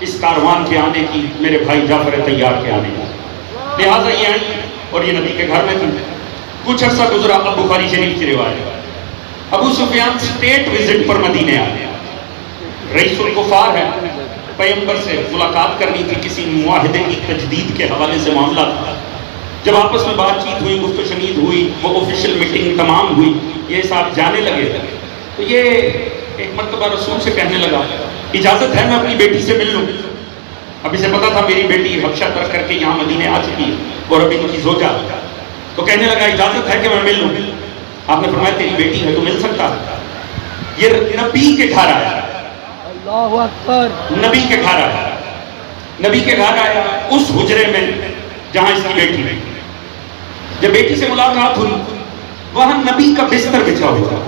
اس کاروان کے آنے کی، میرے بھائی جعفر طیار کے آنے کی۔ لہٰذا یہ آئی اور یہ نبی کے گھر میں تھی، کچھ عرصہ گزرا، اب بخاری شریف کی روایت، ابو سفیان اسٹیٹ وزٹ پر مدینے آئے، رئیس الکفار ہے، پیغمبر سے ملاقات کرنی تھی، کسی معاہدے کی تجدید کے حوالے سے معاملہ تھا۔ جب آپس میں بات چیت ہوئی، گفت و شنید ہوئی، وہ آفیشیل میٹنگ تمام ہوئی، یہ صاحب جانے لگے تو یہ ایک مرتبہ رسول سے کہنے لگا اجازت ہے میں اپنی بیٹی سے مل لوں؟ اب اسے پتا تھا میری بیٹی حبشہ ترک کر کے یہاں مدینے آ چکی ہے اور ابھی ان کی زوجہ، تو کہنے لگا اجازت ہے کہ میں مل لوں؟ آپ نے فرمایا تیری بیٹی ہے تو مل سکتا ہے۔ یہ نبی کے گھر آیا، اللہ اکبر، نبی کے گھر آیا، نبی کے گھر آیا اس حجرے میں جہاں اس کی بیٹی ہے۔ جب بیٹی سے ملاقات ہوئی وہاں نبی کا بستر بچھا ہوا،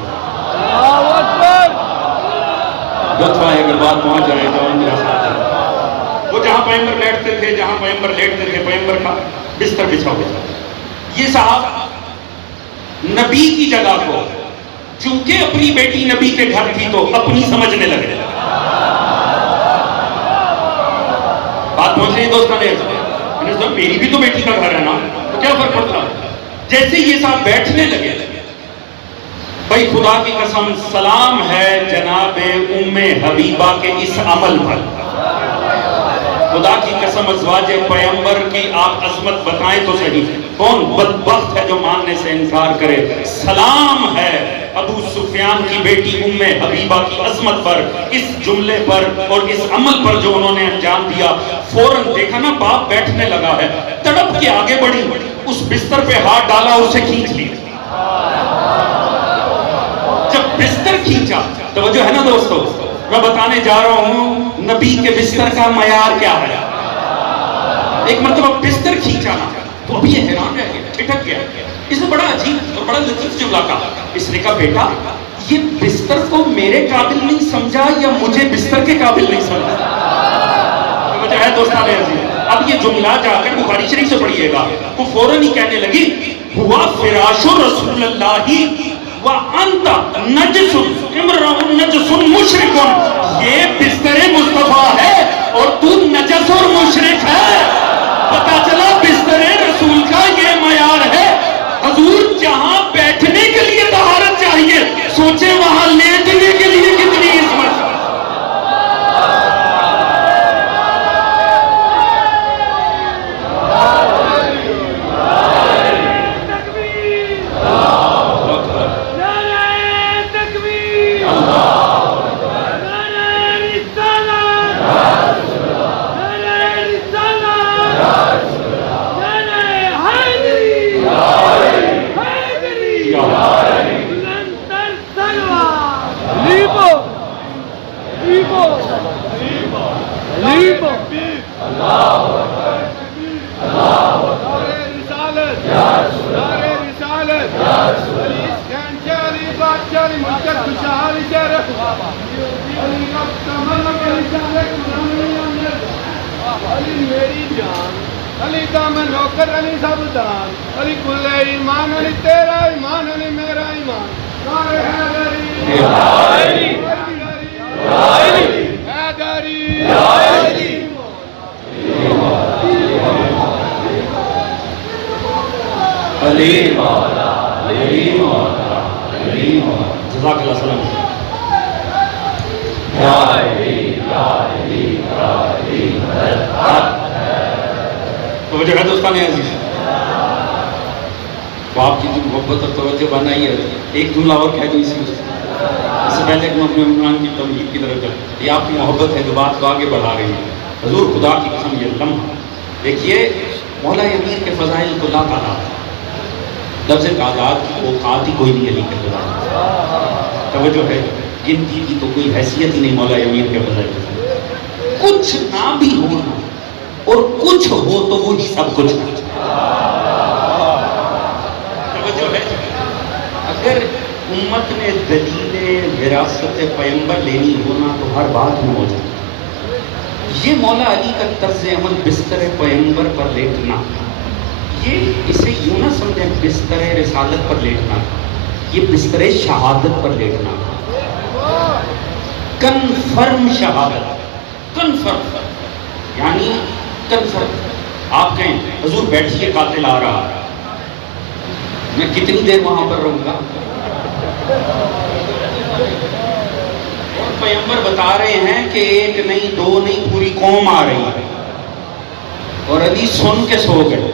اللہ اکبر، لطفہ ہے اگر بات وہاں جائے جاؤ میرا ساتھ، وہ جہاں پیغمبر بیٹھتے تھے، جہاں پیغمبر لیٹتے تھے، پیغمبر کا بستر بچھا ہوا۔ یہ صاحب نبی کی جگہ کو چونکہ اپنی بیٹی نبی کے گھر تھی تو اپنی سمجھنے لگے۔ بات پہنچ رہی دوستان نے کہا میری بھی تو بیٹی کا گھر ہے نا، تو کیا فرق پڑتا؟ جیسے یہ صاحب بیٹھنے لگے، بھائی خدا کی قسم سلام ہے جناب ام حبیبہ کے اس عمل پر، خدا کی قسم ازواج پیغمبر کی آپ عظمت بتائیں تو صحیح، کون بدبخت ہے جو ماننے سے انکار کرے؟ سلام ہے ابو سفیان کی بیٹی ام حبیبہ کی عظمت پر، اس جملے پر اور اس عمل پر جو انہوں نے انجام دیا۔ فوراً دیکھا نا باپ بیٹھنے لگا ہے، تڑپ کے آگے بڑھی، اس بستر پہ ہاتھ ڈالا، اسے کھینچ لیا۔ جب بستر کھینچا، توجہ ہے نا دوستو، میں بتانے جا رہا ہوں نبی کے بستر کا معیار کیا ہے۔ ایک مرتبہ بستر کھینچا نا تو ابھی یہ حیران رہ گیا، اٹک گیا۔ اس نے بڑا عجیب اور بڑا لطیف جملہ کہا، اس نے کہا بیٹا یہ بستر کو میرے قابل نہیں سمجھا یا مجھے بستر کے قابل نہیں سمجھا؟ توجہ ہے دوستان عزیز، اب یہ جملہ جا کر بخاری شریف سے پڑھیے گا۔ وہ فوراً ہی کہنے لگی ہوا فراش رسول اللہ وَأَنْتَ نَجْسٌ امرؤ نجس مشرک، یہ بستر مصطفیٰ ہے اور تو نجس اور مشرک ہے۔ پتا چلا بستر رسول کا یہ معیار ہے۔ حضور جہاں بیٹھنے کے لیے طہارت چاہیے، سوچے وہاں لیٹنے کے لیے کتنی عظمت۔ علی دامن نوکر علی سبدان، علی کل ایمان، علی تیرا ایمان، علی میرا ایمان، سارے حیدری علی مولا، علی مولا، علی مولا، جزاک اللہ سلام۔ یا علی، یا علی، یا علی مدد۔ توجہ ہے دوستان عزیز، تو آپ کی جو محبت اور توجہ بنائی ہے، ایک جملہ اور کہہ دوں اس سے پہلے کہ میں اپنے عنوان کی تمہید کی طرف جاؤں۔ یہ آپ کی محبت ہے جو بات کو آگے بڑھا رہی ہے۔ حضور خدا کی قسم یہ لمحہ دیکھیے، مولا امیر کے فضائل کو لا تعداد، لفظ تعداد کی اوقات ہی کوئی نہیں علی کے فضائل، توجہ ہے، گنتی کی تو کوئی حیثیت ہی نہیں مولا امیر کے فضائل۔ کچھ نہ بھی ہونا اور کچھ ہو تو وہی سب کچھ ہے۔ توجہ ہے، اگر امت نے دلیل وراثت پیغمبر لینی ہونا تو ہر بات میں موجود ہے۔ یہ مولا علی کا طرز عمل بستر پیغمبر پر لیٹنا، یہ اسے یوں نہ سمجھیں بستر رسالت پر لیٹنا، یہ بستر شہادت پر لیٹنا، کنفرم شہادت، کنفرم یعنی کنفرم۔ آپ کہیں حضور بیٹھیے قاتل آ رہا، میں کتنی دیر وہاں پر رہوں گا؟ پیغمبر بتا رہے ہیں کہ ایک نہیں دو نہیں پوری قوم آ رہی ہے، اور علی سن کے سو گئے.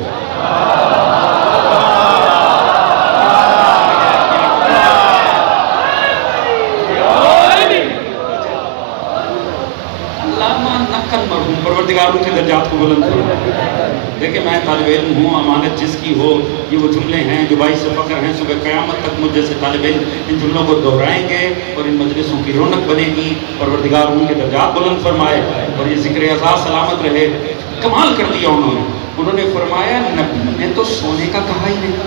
علامہ نقل مرحوم پروردگار ان کے درجات کو بلند فرمائے. دیکھیں میں طالب علم ہوں، امانت جس کی ہو، یہ وہ جملے ہیں جو باعث فخر ہیں. صبح قیامت تک مجھ جیسے طالب علم ان جملوں کو دہرائیں گے اور ان مجلسوں کی رونق بنے گی. پروردگار ان کے درجات بلند فرمائے اور یہ ذکر اعزاز سلامت رہے. کمال کر دیا انہوں نے فرمایا نبی نے تو سونے کا کہا ہی نہیں.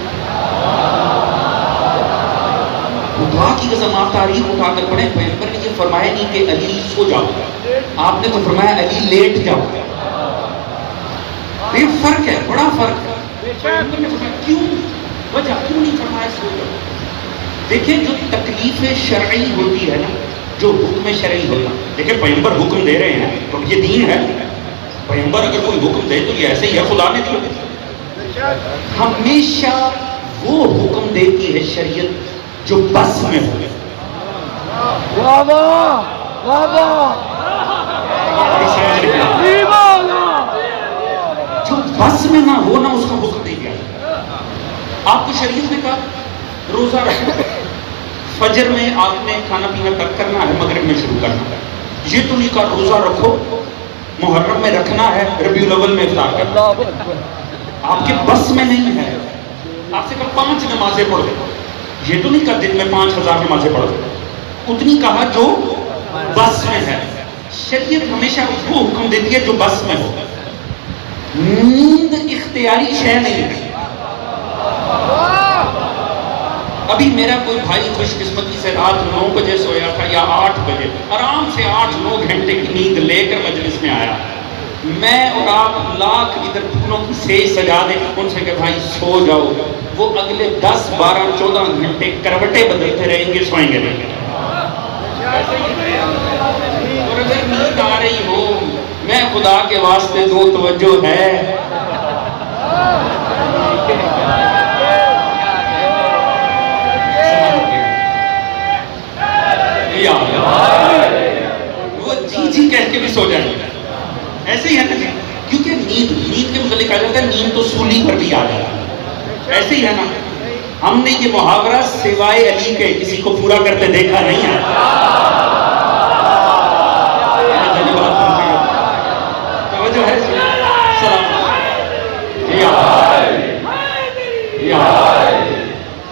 خدا کی قسم آپ تاریخ اٹھا کر پڑھیں، پیغمبر نے یہ فرمایا نہیں کہ علی سو جاؤ، آپ نے تو فرمایا علی لیٹ جاؤ. یہ فرق ہے، بڑا فرق ہے. پیغمبر نے فرمایا کیوں، وجہ کیوں نہیں فرمایا سو جاؤ. دیکھیں جو تکلیف شرعی ہوتی ہے نا، جو حکم شرعی ہوتا ہے، دیکھیں پیغمبر حکم دے رہے ہیں تو یہ دین ہے. پیغمبر اگر کوئی حکم دے تو یہ ایسے ہی ہے، خدا نے دیا. ہمیشہ وہ حکم دیتی ہے شریعت جو بس میں ہو. جو بس میں نہ ہو نا اس کا حکم نہیں دیا. آپ کو شریعت نے کہا روزہ رکھو، فجر میں آپ نے کھانا پینا ترک کرنا ہے، مغرب میں شروع کرنا ہے. یہ تو نہیں کہا روزہ رکھو، محرم میں رکھنا ہے، ربیع الاول میں افطار کرنا. آپ کے بس میں نہیں ہے. آپ سے کہا 5 نمازیں پڑھ دو، یہ تو نہیں کہا دن میں 5000 نمازیں پڑھ دو. اتنی کہا جو بس میں ہے. شریعت ہمیشہ وہ حکم دیتی ہے جو بس میں ہو. نیند اختیاری شے نہیں ہے. ابھی میرا کوئی بھائی خوش قسمتی سے رات 9 بجے سویا تھا یا 8 بجے، آرام سے 8-9 گھنٹے کی نیند لے کر مجلس میں آیا. میں اور آپ لاکھ ادھر پھولوں کی سیج سجا دیں ان سے کہ بھائی سو جاؤ، وہ اگلے 10-12-14 گھنٹے کروٹیں بدلتے رہیں گے، سوئیں گے نہیں. اور اگر نیند آ رہی ہو، میں خدا کے واسطے دو توجہ ہے. وہ جی کہہ کے بھی سو جائیں گے. ایسے ہی ہے نا جی، کیونکہ نیند کے متعلق کہا جاتا ہے نیند تو سولی پر بھی آ جاتا ہے. ایسے ہی ہے نا. ہم نے یہ محاورہ سوائے علی کے کسی کو پورا کرتے دیکھا نہیں ہے. توجہ ہے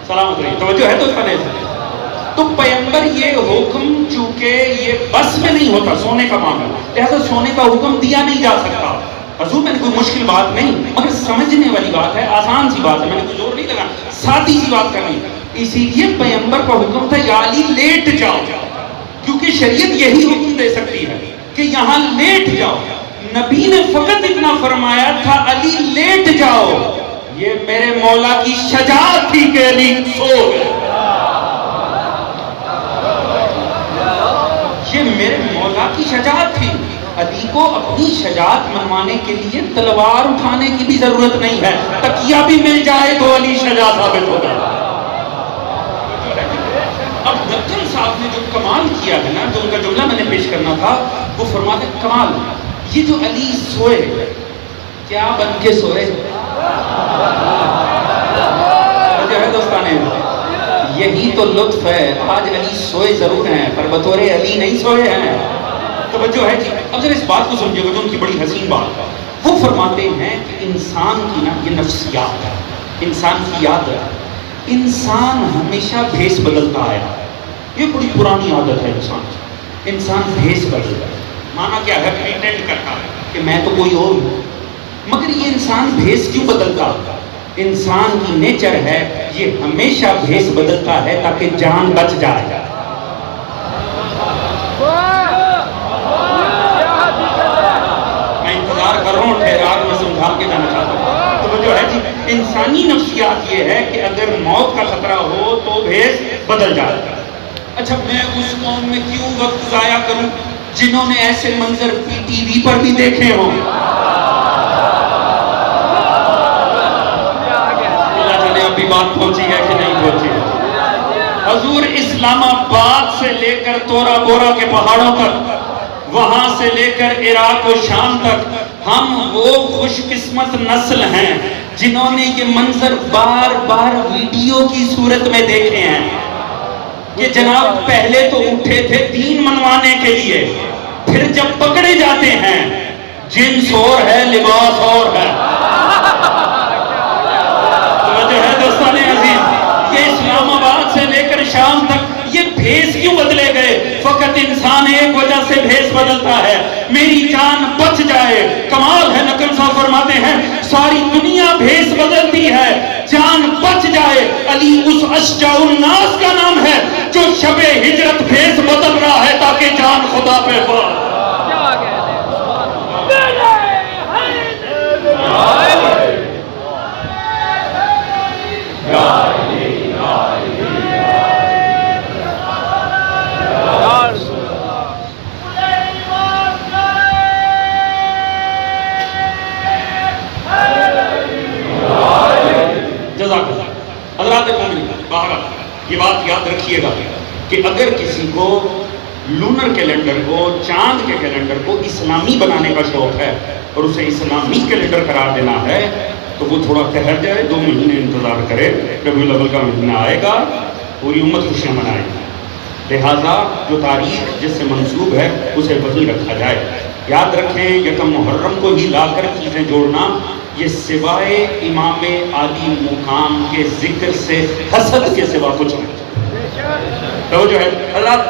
سلامت رہی، توجہ ہے تو اس کا نہیں. تو پیغمبر یہ حکم چونکہ یہ بس میں نہیں ہوتا، سونے کا معاملہ، لہذا سونے کا حکم دیا نہیں جا سکتا. حضور میں نے کوئی مشکل بات نہیں، مگر سمجھنے والی بات ہے، آسان سی بات ہے، میں نے کوئی زور نہیں لگا، سادی سی بات کرنی. اسی لیے پیغمبر کا حکم تھا یا علی لیٹ جاؤ، کیونکہ شریعت یہی حکم دے سکتی ہے کہ یہاں لیٹ جاؤ. نبی نے فقط اتنا فرمایا تھا علی لیٹ جاؤ. یہ میرے مولا کی شجاعت تھی کہ علی سو گئے. یہ میرے مولا کی شجاعت تھی. علی کو اپنی شجاعت منوانے کے لیے تلوار اٹھانے کی بھی ضرورت نہیں ہے، تکیہ بھی مل جائے تو علی شجاع ثابت ہوگا. اب دکن صاحب نے جو کمال کیا ہے نا، جو ان کا جملہ میں نے پیش کرنا تھا، وہ فرماتے کمال، یہ جو علی سوئے کیا بن کے سوئے. جو ہے دوستانے یہی تو لطف ہے. آج علی سوئے ضرور ہیں پر بطور علی نہیں سوئے ہیں. توجہ ہے جی. اب ذرا اس بات کو سمجھے گا جو ان کی بڑی حسین بات ہے. وہ فرماتے ہیں کہ انسان کی نا یہ نفسیات ہے، انسان کی عادت. انسان ہمیشہ بھیس بدلتا ہے. یہ بڑی پرانی عادت ہے انسان بھیس بدلتا ہے. مانا کیا ہے، پریٹینڈ کرتا ہے کہ میں تو کوئی اور ہوں. مگر یہ انسان بھیس کیوں بدلتا ہے؟ انسان کی نیچر ہے یہ ہمیشہ بھیس بدلتا ہے تاکہ جان بچ جائے. میں انتظار کر رہا ہوں، ٹھہرا میں سمجھا کے جانا چاہتا ہوں. تو جو ہے جی انسانی نفسیات یہ ہے کہ اگر موت کا خطرہ ہو تو بھیس بدل جائے. اچھا میں اس قوم میں کیوں وقت ضائع کروں جنہوں نے ایسے منظر PTV پر بھی دیکھے ہوں. اللہ جانے ابھی بات پہنچی ہے کہ نہیں پہنچی ہے. حضور اسلام آباد سے لے کر تورا بورا کے پہاڑوں تک، وہاں سے لے کر عراق و شام تک، ہم وہ خوش قسمت نسل ہیں جنہوں نے یہ منظر بار بار ویڈیو کی صورت میں دیکھے ہیں کہ جناب پہلے تو اٹھے تھے دین منوانے کے لیے، پھر جب پکڑے جاتے ہیں جنس اور ہے لباس اور ہے۔ توجہ ہے دوستان عزیز، یہ اسلام آباد سے لے کر شام تک یہ بھیس کیوں بدلے گئے؟ فقط انسان ایک وجہ سے بھیس بدلتا ہے، میری جان بچ جائے۔ کمال ہے، نقل صاحب فرماتے ہیں ساری دنیا بھیس بدلتی ہے، جان بچ جائے۔ علی اس اشجع الناس کا نام ہے جو شب ہجرت بھیس بدل رہا ہے تاکہ جان خدا پہ ہو۔ حضرات مومنین، بہرحال یہ بات یاد رکھیے گا کہ اگر کسی کو لونر کیلنڈر کو، چاند کے کیلنڈر کو اسلامی بنانے کا شوق ہے اور اسے اسلامی کیلنڈر قرار دینا ہے تو وہ تھوڑا ٹھہر جائے، 2 مہینے انتظار کرے، ربیع الاول کا مہینہ آئے گا، پوری امت خوشیاں منائے گی۔ لہٰذا جو تاریخ جس سے منسوب ہے اسے وہیں رکھا جائے۔ یاد رکھیں یکم محرم کو ہی لا کر چیزیں جوڑنا یہ سوائے امام عالی مقام کے ذکر سے حسد کے سوا کچھ نہیں۔ تو جو ہے حضرات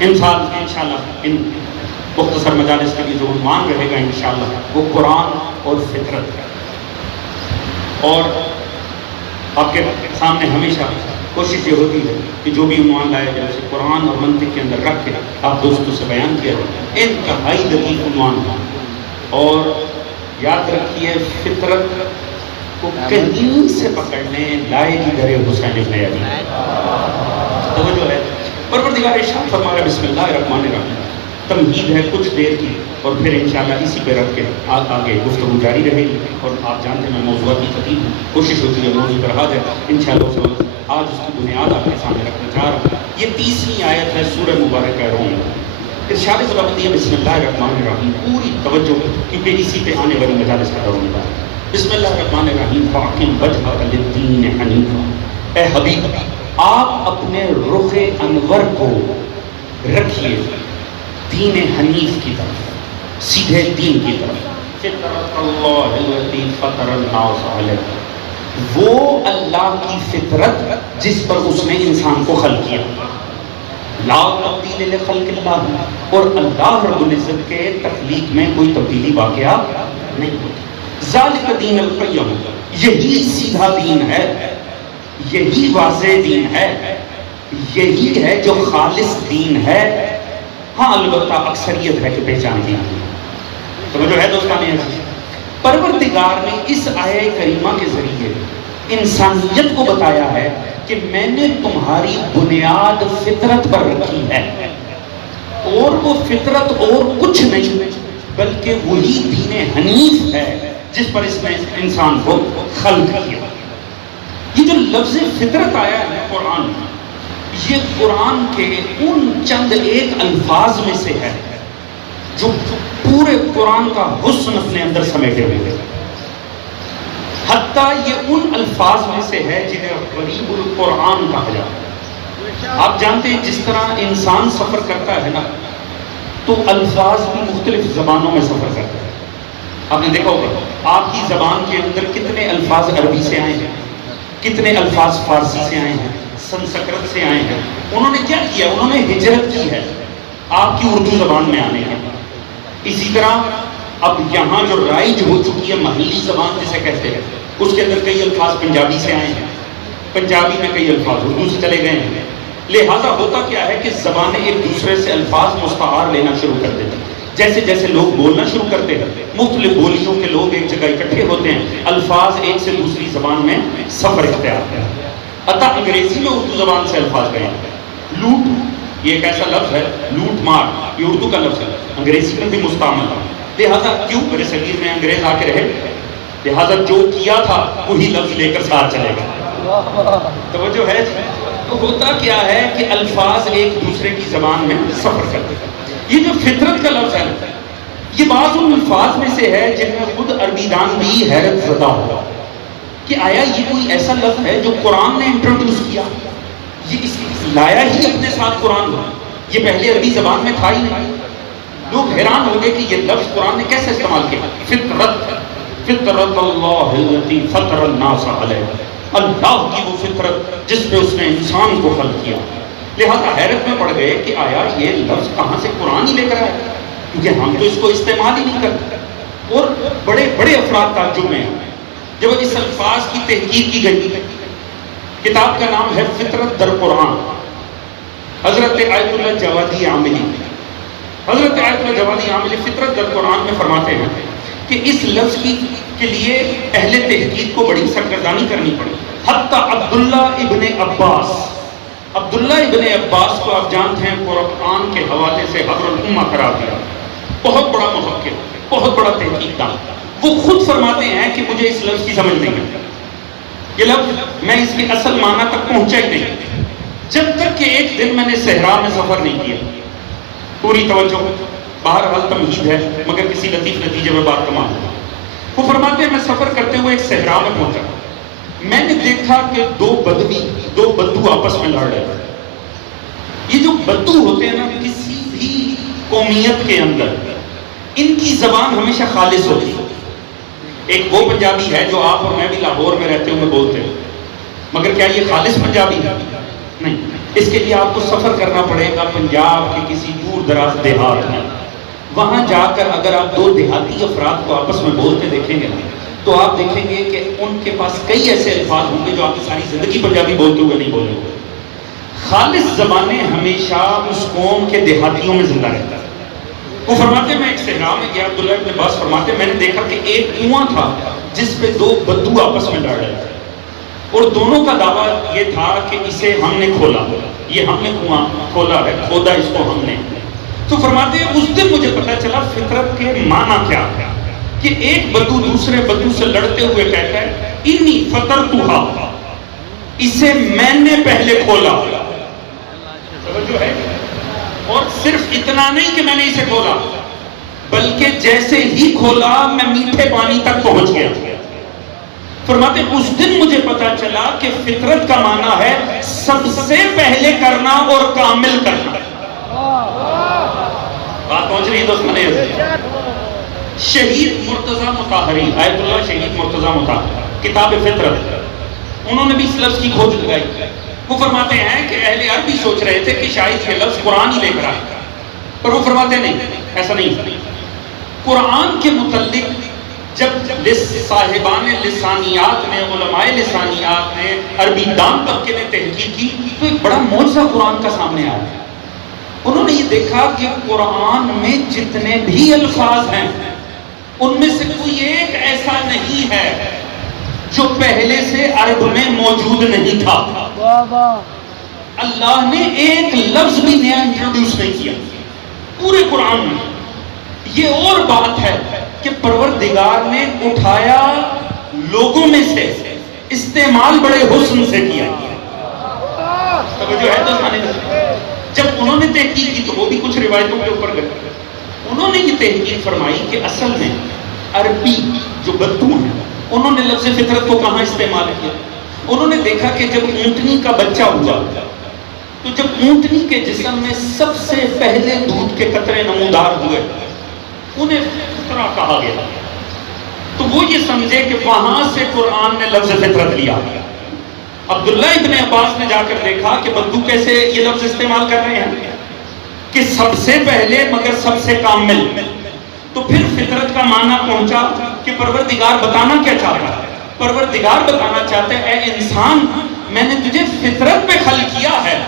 انشاءاللہ ان مختصر مجالس کے لیے جو عنوان رہے گا انشاءاللہ وہ قرآن اور فطرت ہے، اور آپ کے سامنے ہمیشہ کوشش یہ ہوتی ہے کہ جو بھی عنوان لائے جائے اسے قرآن اور منطق کے اندر رکھ کے آپ دوستوں سے بیان کیا جائے۔ انتہائی دقیق عنوان ہے، اور یاد رکھیے فطرت کو کہیں سے پکڑنے لائے گی در حسین ابن علی۔ توجہ ہے، پروردگار ارشاد فرما رہا ہے بسم اللہ الرحمن الرحیم، تمہید ہے کچھ دیر کی اور پھر انشاءاللہ اسی پہ رکھ کے آگے گفتگو جاری رہے گی۔ اور آپ جانتے ہیں میں موضوعاتی خطیب ہوں، کوشش ہوتی ہے موضوع پر آ جائے انشاءاللہ۔ آج اس کی بنیاد آپ کے سامنے رکھنا چاہ رہا ہوں۔ یہ 30ویں آیت ہے سورہ مبارکہ روم، ارشاد خداوندی ہے بسم اللہ الرحمن الرحیم، پوری توجہ کیونکہ اسی پہ آنے والی مجالس کا دور ہوتا ہے۔ بسم اللہ الرحمن الرحیم، فاقم وجہک للدین حنیفا، اے حبیب آپ اپنے رخ انور کو رکھیے دین حنیف کی طرف، سیدھے دین کی طرف۔ فطرت اللہ التی فطر الناس علیہ، وہ اللہ کی فطرت جس پر اس نے انسان کو خلق کیا، لا تبدیل لخلق اللہ، اور اللہ رب العزت کے تخلیق میں کوئی تبدیلی واقعہ نہیں ہوتی۔ ذالک دین القیم، یہی سیدھا دین ہے، یہی واضح دین ہے، یہی ہے جو خالص دین ہے۔ ہاں البتہ اکثریت ہے کہ پہچانتی ہے۔ توجہ ہے دوستان عزیز، پروردگار نے اس آیہ کریمہ کے ذریعے انسانیت کو بتایا ہے کہ میں نے تمہاری بنیاد فطرت پر رکھی ہے، اور وہ فطرت اور کچھ نہیں بلکہ وہی دین حنیف ہے جس پر اس نے انسان کو خلق کیا۔ یہ جو لفظ فطرت آیا ہے قرآن میں، یہ قرآن کے ان چند ایک الفاظ میں سے ہے جو پورے قرآن کا حسن اپنے اندر سمیٹے ہوئے، حتیٰ یہ ان الفاظ میں سے ہے جنہیں غریب القرآن کہا جاتا ہے۔ آپ جانتے ہیں جس طرح انسان سفر کرتا ہے نا تو الفاظ بھی مختلف زبانوں میں سفر کرتا ہے۔ آپ نے دیکھا ہوگا آپ کی زبان کے اندر کتنے الفاظ عربی سے آئے ہیں، کتنے الفاظ فارسی سے آئے ہیں، سنسکرت سے آئے ہیں۔ انہوں نے کیا کیا؟ انہوں نے ہجرت کی ہے آپ کی اردو زبان میں آنے کی۔ اسی طرح اب یہاں جو رائج ہو چکی ہے محلی زبان جسے کہتے ہیں، اس کے اندر کئی الفاظ پنجابی سے آئے ہیں، پنجابی میں کئی الفاظ اردو سے چلے گئے ہیں۔ لہٰذا ہوتا کیا ہے کہ زبانیں ایک دوسرے سے الفاظ مستعار لینا شروع کر دیتے ہیں۔ جیسے جیسے لوگ بولنا شروع کرتے ہیں، مختلف بولیوں کے لوگ ایک جگہ اکٹھے ہوتے ہیں، الفاظ ایک سے دوسری زبان میں سفر اختیار کرتے ہیں۔ عطا انگریزی میں اردو زبان سے الفاظ گئے ہیں۔ لوٹ یہ ایک ایسا لفظ ہے، لوٹ مار، یہ اردو کا لفظ ہے، انگریزی میں بھی مستعمل ہے۔ لہٰذا کیوں میرے صغیر میں انگریز آ کے رہے، لہٰذا جو کیا تھا وہی لفظ لے کر ساتھ چلے گا۔ توجہ ہے تو ہوتا کیا ہے کہ الفاظ ایک دوسرے کی زبان میں سفر کرتے ہیں۔ یہ جو فطرت کا لفظ ہے یہ بعض ان الفاظ میں سے ہے جن میں خود عربی دان بھی حیرت زدہ ہوا کہ آیا یہ کوئی ایسا لفظ ہے جو قرآن نے انٹروڈیوس کیا، یہ اس لایا ہی اپنے ساتھ قرآن ہوا، یہ پہلے عربی زبان میں تھا ہی نہیں۔ لوگ حیران ہو گئے کہ یہ لفظ قرآن نے کیسے استعمال کیا۔ فطرت، فطرت اللہ التی فطر الناس علیہ، اللہ کی وہ فطرت جس پہ اس نے انسان کو خلق کیا۔ لہذا حیرت میں پڑ گئے کہ آیا یہ لفظ کہاں سے قرآن ہی لے کر آیا، کیونکہ ہم تو اس کو استعمال ہی نہیں کرتے۔ اور بڑے بڑے افراد تعجب میں ہیں جب اس الفاظ کی تحقیق کی گئی۔ کتاب کا نام ہے فطرت در قرآن، حضرت آیت اللہ جوادی عاملی، حضرت آیت اللہ جوادی عاملی فطرت در قرآن میں فرماتے ہیں کہ اس لفظ کے لیے اہل تحقیق کو بڑی سرگردانی کرنی پڑی۔ حتیٰ عبداللہ ابن عباس، عبداللہ ابن عباس کو آپ جانتے ہیں قرآن کے حوالے سے حبر الامہ قرار دیا، بہت بڑا محقق، بہت بڑا تحقیق دان، وہ خود فرماتے ہیں کہ مجھے اس لفظ کی سمجھ نہیں ہے، یہ لفظ میں اس کے اصل معنی تک پہنچا ہی نہیں جب تک کہ ایک دن میں نے صحرا میں سفر نہیں کیا۔ پوری توجہ، بہرحال تمہید ہے مگر کسی لطیف نتیجے میں بات کمال ہے۔ وہ فرماتے ہیں میں سفر کرتے ہوئے ایک صحرا میں پہنچا، میں نے دیکھا کہ دو بدو آپس میں لڑ رہے ہیں۔ یہ جو بدو ہوتے ہیں نا کسی بھی قومیت کے اندر ان کی زبان ہمیشہ خالص ہوتی ہے۔ ایک وہ پنجابی ہے جو آپ اور میں بھی لاہور میں رہتے ہوئے بولتے ہیں، مگر کیا یہ خالص پنجابی ہے؟ نہیں، اس کے لیے آپ کو سفر کرنا پڑے گا پنجاب کے کسی دور دراز دیہات میں، وہاں جا کر اگر آپ دو دیہاتی افراد کو آپس میں بولتے دیکھیں گے تو آپ دیکھیں گے کہ ان کے پاس کئی ایسے الفاظ ہوں گے جو آپ کی ساری زندگی پنجابی بولتے ہوئے نہیں بولے ہوئے۔ خالص زبانیں ہمیشہ اس قوم کے دیہاتیوں میں زندہ رہتا ہے۔ وہ فرماتے میں ایک صحرا میں گیا، عبداللہ ابن عباس فرماتے میں نے دیکھا کہ ایک کنواں تھا جس پہ دو بدو آپس میں لڑ رہے تھے، اور دونوں کا دعویٰ یہ تھا کہ اسے ہم نے کھولا، یہ ہم نے کنواں کھولا ہے، کھودا اس کو ہم نے۔ تو فرماتے ہیں اس دن مجھے پتا چلا فطرت کے معنی کیا ہے کہ ایک بدو دوسرے بدو سے لڑتے ہوئے کہتا ہے انی فطرتھا، اسے میں نے پہلے کھولا، توجہ ہے، اور صرف اتنا نہیں کہ میں نے اسے کھولا بلکہ جیسے ہی کھولا میں میٹھے پانی تک پہنچ گیا۔ فرماتے اس دن مجھے پتا چلا کہ فطرت کا معنی ہے سب سے پہلے کرنا اور کامل کرنا۔ بات پہنچ رہی ہے دوست منے؟ شہید مرتضی مطہری، آیت اللہ شہید مرتضی مطہری، کتاب فطرت، انہوں نے بھی اس لفظ کی کھوج لگائی۔ وہ فرماتے ہیں کہ اہل عربی سوچ رہے تھے کہ شاید یہ لفظ قرآن ہی لے کر آئے، پر وہ فرماتے نہیں، ایسا نہیں۔ قرآن کے متعلق جب صاحبان لسانیات نے، علماء لسانیات نے، عربی دان طبقے نے تحقیق کی تو ایک بڑا معجزہ قرآن کا سامنے آیا۔ انہوں نے یہ دیکھا کہ قرآن میں جتنے بھی الفاظ ہیں ان میں سے کوئی ایک ایسا نہیں ہے جو پہلے سے عرب میں موجود نہیں تھا۔ اللہ نے ایک لفظ بھی نیا انٹروڈیوس نہیں کیا پورے قرآن میں۔ یہ اور بات ہے کہ پروردگار نے اٹھایا لوگوں میں سے، استعمال بڑے حسن سے کیا۔ توجہ ہے تو سمجھنے میں، جب انہوں نے تحقیق کی تو وہ بھی کچھ روایتوں کے اوپر گئے، انہوں نے یہ تحقیق فرمائی کہ اصل میں عربی جو بدو ہیں انہوں نے لفظ فطرت کو کہاں استعمال کیا۔ انہوں نے دیکھا کہ جب اونٹنی کا بچہ ہوا تو جب اونٹنی کے جسم میں سب سے پہلے دودھ کے قطرے نمودار ہوئے انہیں فطرہ کہا گیا، تو وہ یہ سمجھے کہ وہاں سے قرآن نے لفظ فطرت لیا۔ عبداللہ ابن عباس نے جا کر دیکھا کہ بدو کیسے یہ لفظ استعمال کر رہے ہیں کہ سب سے پہلے مگر سب سے کامل، تو پھر فطرت کا معنی پہنچا کہ پروردگار بتانا کیا چاہتا ہے؟ پروردگار بتانا چاہتے ہیں اے انسان میں نے تجھے فطرت پہ خلق کیا ہے،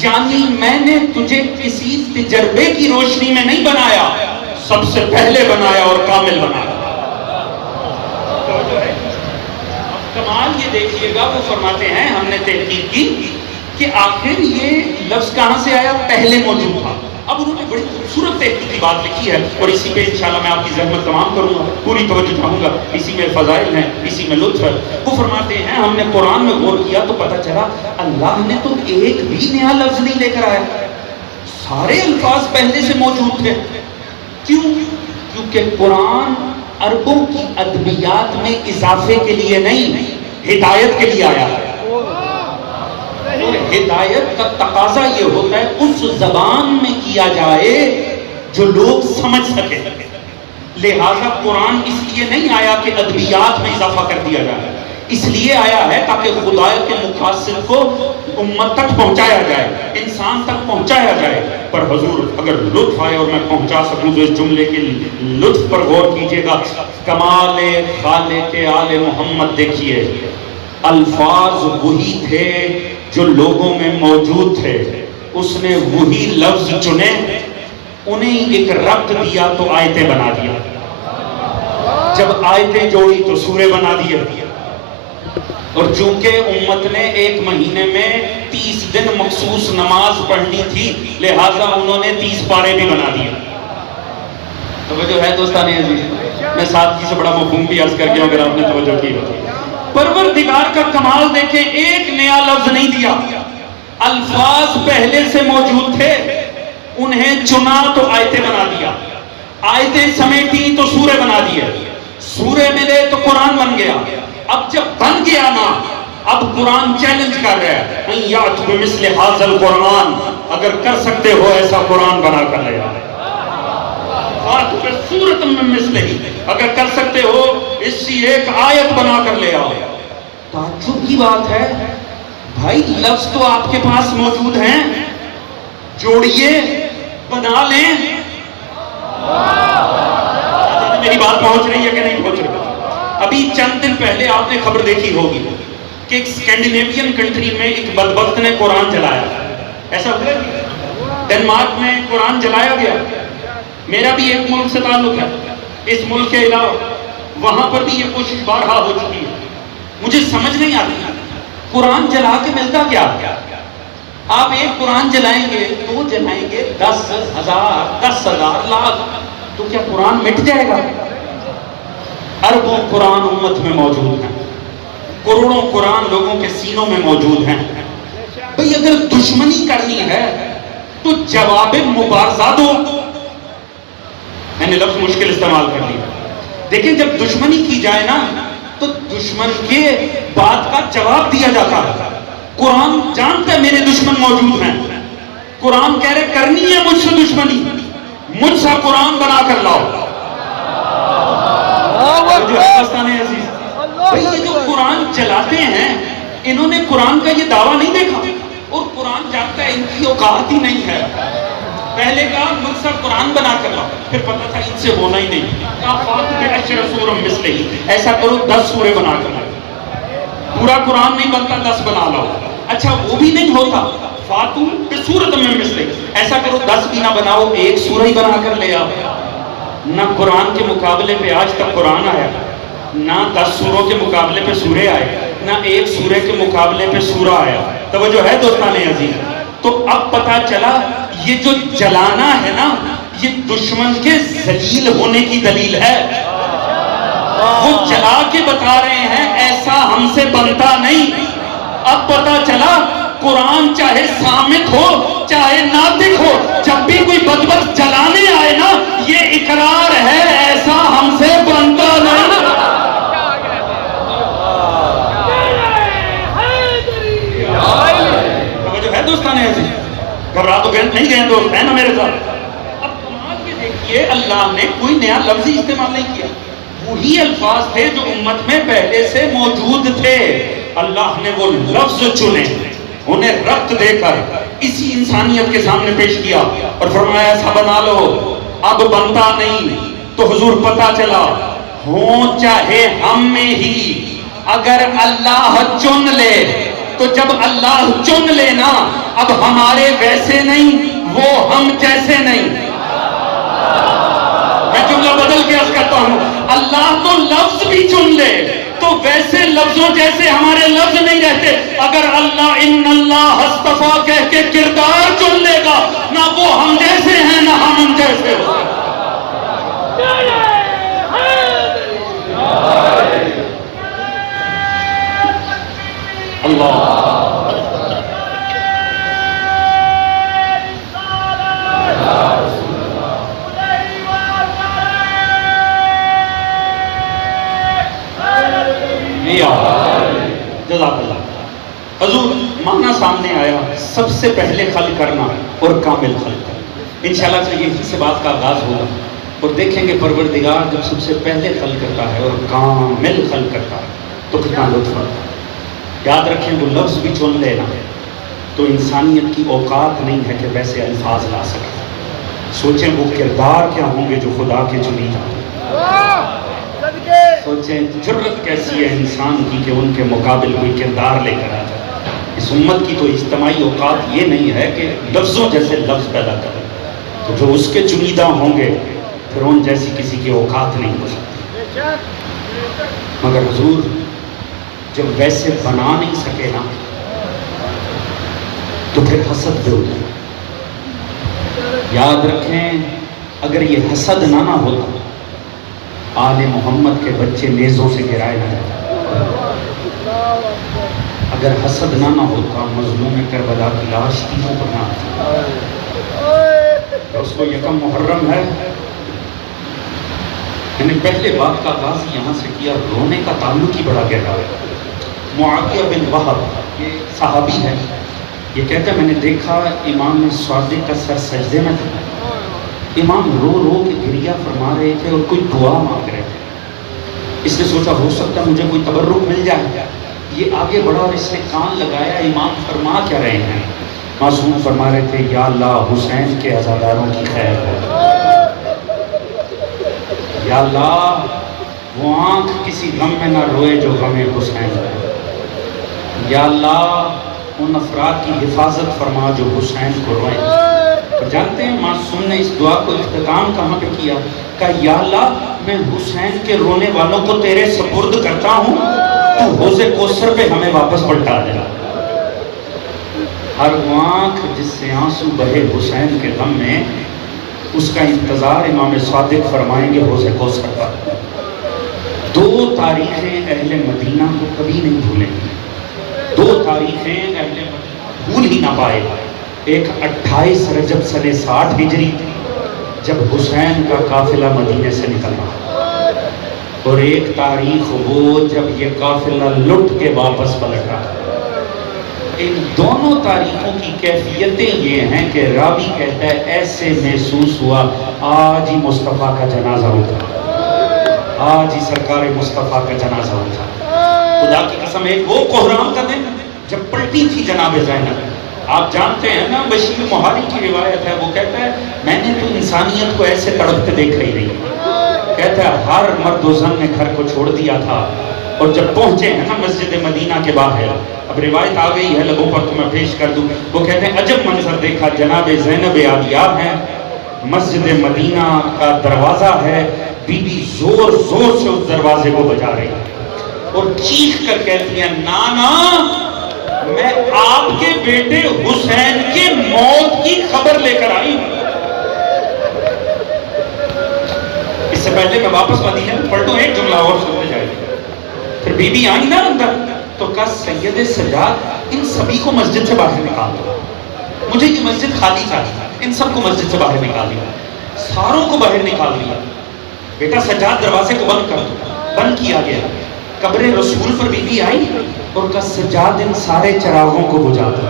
یعنی میں نے تجھے کسی تجربے کی روشنی میں نہیں بنایا، سب سے پہلے بنایا اور کامل بنایا۔ کمال یہ دیکھیے گا، وہ فرماتے ہیں ہم نے تحقیق کی کہ آخر یہ لفظ کہاں سے آیا؟ پہلے موجود تھا، اب انہوں نے بڑی خوبصورت تحقیقی بات لکھی ہے اور اسی پہ انشاءاللہ میں آپ کی زحمت تمام کروں گا، پوری توجہ چاہوں گا، اسی میں فضائل ہیں، اسی میں لطف ہے۔ وہ فرماتے ہیں ہم نے قرآن میں غور کیا تو پتہ چلا اللہ نے تو ایک بھی نیا لفظ نہیں لے کر آیا، سارے الفاظ پہلے سے موجود تھے۔ کیوں؟ کیونکہ قرآن عربوں کی ادبیات میں اضافے کے لیے نہیں، ہدایت کے لیے آیا ہے۔ اور ہدایت کا تقاضا یہ ہوتا ہے اس زبان میں کیا جائے جو لوگ سمجھ سکے، لہذا قرآن اس لیے نہیں آیا کہ ادبیات میں اضافہ کر دیا جائے، اس لیے آیا ہے تاکہ خدا کے مقاصد کو امت تک پہنچایا جائے، انسان تک پہنچایا جائے۔ پر حضور اگر لطف آئے اور میں پہنچا سکوں تو اس جملے کے لطف پر غور کیجئے گا۔ کمال خالق آل محمد دیکھیے، الفاظ وہی تھے جو لوگوں میں موجود تھے، اس نے وہی لفظ چنے، انہیں ایک ربط دیا تو آیتیں بنا دیا، جب آیتیں جوڑی تو سورے بنا دیا، اور چونکہ امت نے ایک مہینے میں 30 دن مخصوص نماز پڑھنی تھی، لہٰذا انہوں نے 30 پارے بھی بنا دیے۔ توجہ ہے دوستان عزیز؟ میں سادگی سے بڑا مفہوم بھی عرض کر گیا ہوں اگر آپ نے توجہ کی ہوتی۔ پروردگار کا کمال دیکھیں، ایک نیا لفظ نہیں دیا، الفاظ پہلے سے موجود تھے، انہیں چنا تو آیتیں بنا دیا، آیتیں سمیٹی تو سورے بنا دیے، سورے ملے تو قرآن بن گیا۔ اب جب بن گیا نا، اب قرآن چیلنج کر رہا ہے، ان یاتوا بمثل ھذا القرآن، اگر کر سکتے ہو ایسا قرآن بنا کر لے آؤ، سورۃ من مثلہ، اگر کر سکتے ہو اس کی ایک آیت بنا کر لے آؤ۔ تعجب کی بات ہے بھائی، لفظ تو آپ کے پاس موجود ہیں، جوڑیے، بنا لیں۔ میری بات پہنچ رہی ہے کہ نہیں پہنچ رہی؟ ابھی چند دن پہلے آپ نے خبر دیکھی ہوگی کہ ایک اسکینڈینیوین کنٹری میں ایک بدبخت نے قرآن جلایا، ایسا ہوا ہے؟ ڈنمارک میں قرآن جلایا گیا۔ میرا بھی ایک ملک سے تعلق ہے، اس ملک کے علاوہ وہاں پر بھی یہ کوشش بارہا ہو چکی ہے۔ مجھے سمجھ نہیں آتی قرآن جلا کے ملتا کیا؟ آپ ایک قرآن جلائیں گے، دو جلائیں گے، 10,000 10,000 لاکھ، تو کیا قرآن مٹ جائے گا؟ اربوں قرآن امت میں موجود ہیں، کروڑوں قرآن لوگوں کے سینوں میں موجود ہیں۔ بھئی اگر دشمنی کرنی ہے تو جواب مبارزہ دو۔ میں نے لفظ مشکل استعمال کر لیا، دیکھیں جب دشمنی کی جائے نا تو دشمن کے بات کا جواب دیا جاتا ہے۔ قرآن جانتا ہے میرے دشمن موجود ہیں، قرآن کہہ رہے کرنی ہے مجھ سے دشمنی، مجھ سے قرآن بنا کر لاؤ۔ جو ہندوستان عزیز، بھئی یہ جو قرآن چلاتے ہیں انہوں نے قرآن کا یہ دعویٰ نہیں دیکھا، اور قرآن جانتا ہے ان کی اوقات ہی نہیں ہے۔ پہلے کہا مجھ سے قرآن بنا کر لاؤ، پھر پتہ تھا ان سے ہونا ہی نہیں، کہا فاتو بعشر سور مثلہ، ایسا کرو 10 سورے بنا کر لاؤ، پورا قرآن نہیں بنتا 10 بنا لاؤ۔ اچھا وہ بھی نہیں ہوتا، فاتو بسورۃ من مثلہ، ایسا کرو 10 بھی نہ بناؤ، ایک سورہ ہی بنا کر لے آؤ۔ نہ قرآن کے مقابلے پہ آج تک قرآن آیا، نہ 10 سوروں کے مقابلے پہ سورے آئے، نہ ایک سورے کے مقابلے پہ سورہ آیا۔ توجہ ہے دوستان عزیز؟ تو اب پتا چلا یہ جو جلانا ہے نا، یہ دشمن کے ذلیل ہونے کی دلیل ہے۔ وہ جلا کے بتا رہے ہیں ایسا ہم سے بنتا نہیں۔ اب پتا چلا قرآن چاہے صامت ہو چاہے ناطق ہو، جب بھی کوئی بدبخت جلانے آئے نا، یہ اقرار ہے ایسا ہم سے بنتا نہیں۔ جو ہے دوستان ہے گھبرا تو نہیں گئے دوست، ہے نا میرے ساتھ؟ اب کمال کے دیکھیے اللہ نے کوئی نیا لفظ استعمال نہیں کیا، وہی الفاظ تھے جو امت میں پہلے سے موجود تھے، اللہ نے وہ لفظ چنے، انہیں ربط دے کر اسی انسانیت کے سامنے پیش کیا اور فرمایا ایسا بنا لو۔ اب بنتا نہیں تو حضور پتا چلا ہوں چاہے ہم میں ہی، اگر اللہ چن لے تو جب اللہ چن لے نا، اب ہمارے ویسے نہیں وہ ہم جیسے نہیں۔ میں جملہ بدل کے عرض کرتا ہوں، اللہ تو لفظ بھی چن لے تو ویسے لفظوں جیسے ہمارے لفظ نہیں رہتے. اگر اللہ ان اللہ اصطفیٰ کہہ کے کردار چن لے گا، نہ وہ ہم جیسے ہیں نہ ہم ان جیسے ہو. اللہ جزاک اللہ. حضور معنی سامنے آیا، سب سے پہلے خلق کرنا اور کامل خلق کرنا. انشاءاللہ سے یہی سے بات کا آغاز ہوگا اور دیکھیں گے پروردگار جب سب سے پہلے خلق کرتا ہے اور کامل خلق کرتا ہے تو کتنا لطف آتا ہے. یاد رکھیں وہ لفظ بھی چن لینا تو انسانیت کی اوقات نہیں ہے کہ ویسے الفاظ لا سکے. سوچیں وہ کردار کیا ہوں گے جو خدا کے چنی جاتے. سوچیں جرت کیسی ہے انسان کی کہ ان کے مقابل کوئی کردار لے کر آ جائے. اس امت کی تو اجتماعی اوقات یہ نہیں ہے کہ لفظوں جیسے لفظ پیدا کریں، تو جو اس کے چنیدہ ہوں گے پھر ان جیسی کسی کی اوقات نہیں ہو سکتی. مگر حضور جب ویسے بنا نہیں سکے نا تو پھر حسد پہ ہوتا. یاد رکھیں اگر یہ حسد نہ ہوتا آل محمد کے بچے نیزوں سے گرائے نہ جاتے. اگر حسد نہ ہوتا مظلوم کربلا کی لاش تیروں پر نہ آتی. اس کو یکم محرم ہے، میں نے پہلے بات کا آغاز یہاں سے کیا. رونے کا تعلق ہی بڑا گہرا ہے. معاویہ بن وہب یہ صحابی ہے، یہ کہتا ہے میں نے دیکھا امام صادق کا سر سجدے میں تھا. امام رو رو کے گریہ فرما رہے تھے اور کوئی دعا مانگ رہے تھے. اس نے سوچا ہو سکتا مجھے کوئی تبرک مل جائے. یہ آگے بڑھا اور اس نے کان لگایا امام فرما کیا رہے ہیں. معصوم فرما رہے تھے یا اللہ حسین کے عزاداروں کی خیر ہو. یا اللہ وہ آنکھ کسی غم میں نہ روئے جو غم حسین ہے. یا اللہ ان افراد کی حفاظت فرما جو حسین کو روئیں. اور جانتے ہیں معصوم نے اس دعا کو اختتام کہاں پہ کیا؟ کہا یا اللہ میں حسین کے رونے والوں کو تیرے سپرد کرتا ہوں، تو حوض کوثر پہ ہمیں واپس پلٹا دینا. ہر وہ آنکھ جس سے آنسو بہے حسین کے غم میں، اس کا انتظار امام صادق فرمائیں گے حوض کوثر پر. دو تاریخیں اہل مدینہ کو کبھی نہیں بھولیں گی. دو تاریخیں اہل مدینہ بھول ہی نہ پائے. ایک 28 رجب سنہ 60 ہجری جب حسین کا قافلہ مدینے سے نکلا، اور ایک تاریخ وہ جب یہ قافلہ لٹ کے واپس پلٹا. ان دونوں تاریخوں کی کیفیتیں یہ ہیں کہ راوی کہتا ہے ایسے محسوس ہوا آج ہی مصطفیٰ کا جنازہ ہوتا، آج ہی سرکار مصطفیٰ کا جنازہ ہوتا. خدا کی قسم ایک وہ کوہرام کا دن جب پلٹی تھی جناب زینب. آپ جانتے ہیں نا بشیر محاری کی روایت ہے، وہ کہتا ہے میں نے تو انسانیت کو ایسے تڑپتے دیکھا ہی نہیں. کہتا ہے ہر مرد و زن نے گھر کو چھوڑ دیا تھا، اور جب پہنچے ہیں نا مسجد مدینہ کے باہر، اب روایت آ گئی ہے لبوں پر تو میں پیش کر دوں. وہ کہتے ہیں عجب منظر دیکھا، جناب زینب عالیہ ہیں، مسجد مدینہ کا دروازہ ہے، بی بی زور زور سے اس دروازے کو بجا رہی ہے اور چیخ کر کہتی ہیں نانا میں آپ کے بیٹے حسین کے موت کی خبر لے کر آئی ہوں. اس سے پہلے میں واپس مدینہ میں پڑھ دوں ایک جملہ اور سنتے جائے. پھر بی بی آئی نا اندر تو کہا سید سجاد ان سبھی کو مسجد سے باہر نکال دو، مجھے یہ مسجد خالی چاہیے، ان سب کو مسجد سے باہر نکال دیا. ساروں کو باہر نکال دیا. بیٹا سجاد دروازے کو بند کر دو. بند کیا گیا. قبر رسول پر بی بی آئی اور کہا سجاد ان سارے چراغوں کو بجھا دو.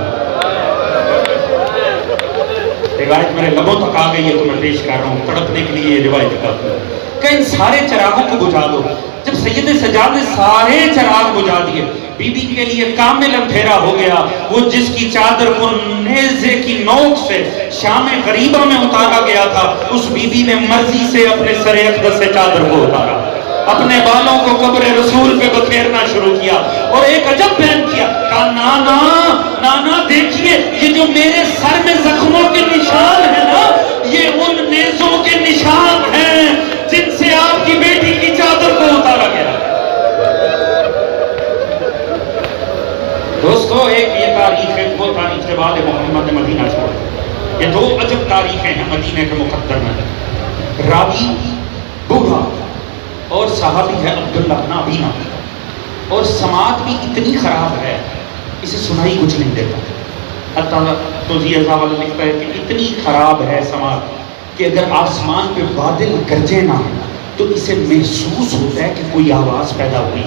روایت میرے لبوں تک آ گئی ہے تو میں پیش کر رہا ہوں تڑپنے کے لیے یہ روایت کرتا ہوں کہ ان سارے چراغوں کو بجھا دو. جب سید سجاد نے سارے چراغ بجھا دیے، بی بی کے لیے کامل اندھیرا ہو گیا. وہ جس کی چادر کو نیزے کی نوک سے شام غریبہ میں اتارا گیا تھا، اس بی بی نے مرضی سے اپنے سر اقدس سے چادر کو اتارا، اپنے بالوں کو قبر رسول پہ بکھیرنا شروع کیا اور ایک عجب بیان کیا. کہا نانا نانا دیکھیے یہ جو میرے سر میں زخموں کے نشان ہیں نا، یہ ان نیزوں کے نشان ہیں جن سے آپ کی بیٹی کی چادر کو اتارا گیا. دوستو ایک یہ تاریخ ہے، وہ تاریخ کے بعد محمد نے مدینہ چھوڑا. یہ دو عجب تاریخیں ہیں مدینہ کے مقدر میں. راوی بوڑھا اور صحابی ہے عبداللہ نابینا، اور سماعت بھی اتنی خراب ہے اسے سنائی کچھ نہیں دیتا. حتیٰ توضیح والا لکھتا ہے کہ اتنی خراب ہے سماعت کہ اگر آسمان پہ بادل گرجے نہ تو اسے محسوس ہوتا ہے کہ کوئی آواز پیدا ہوئی.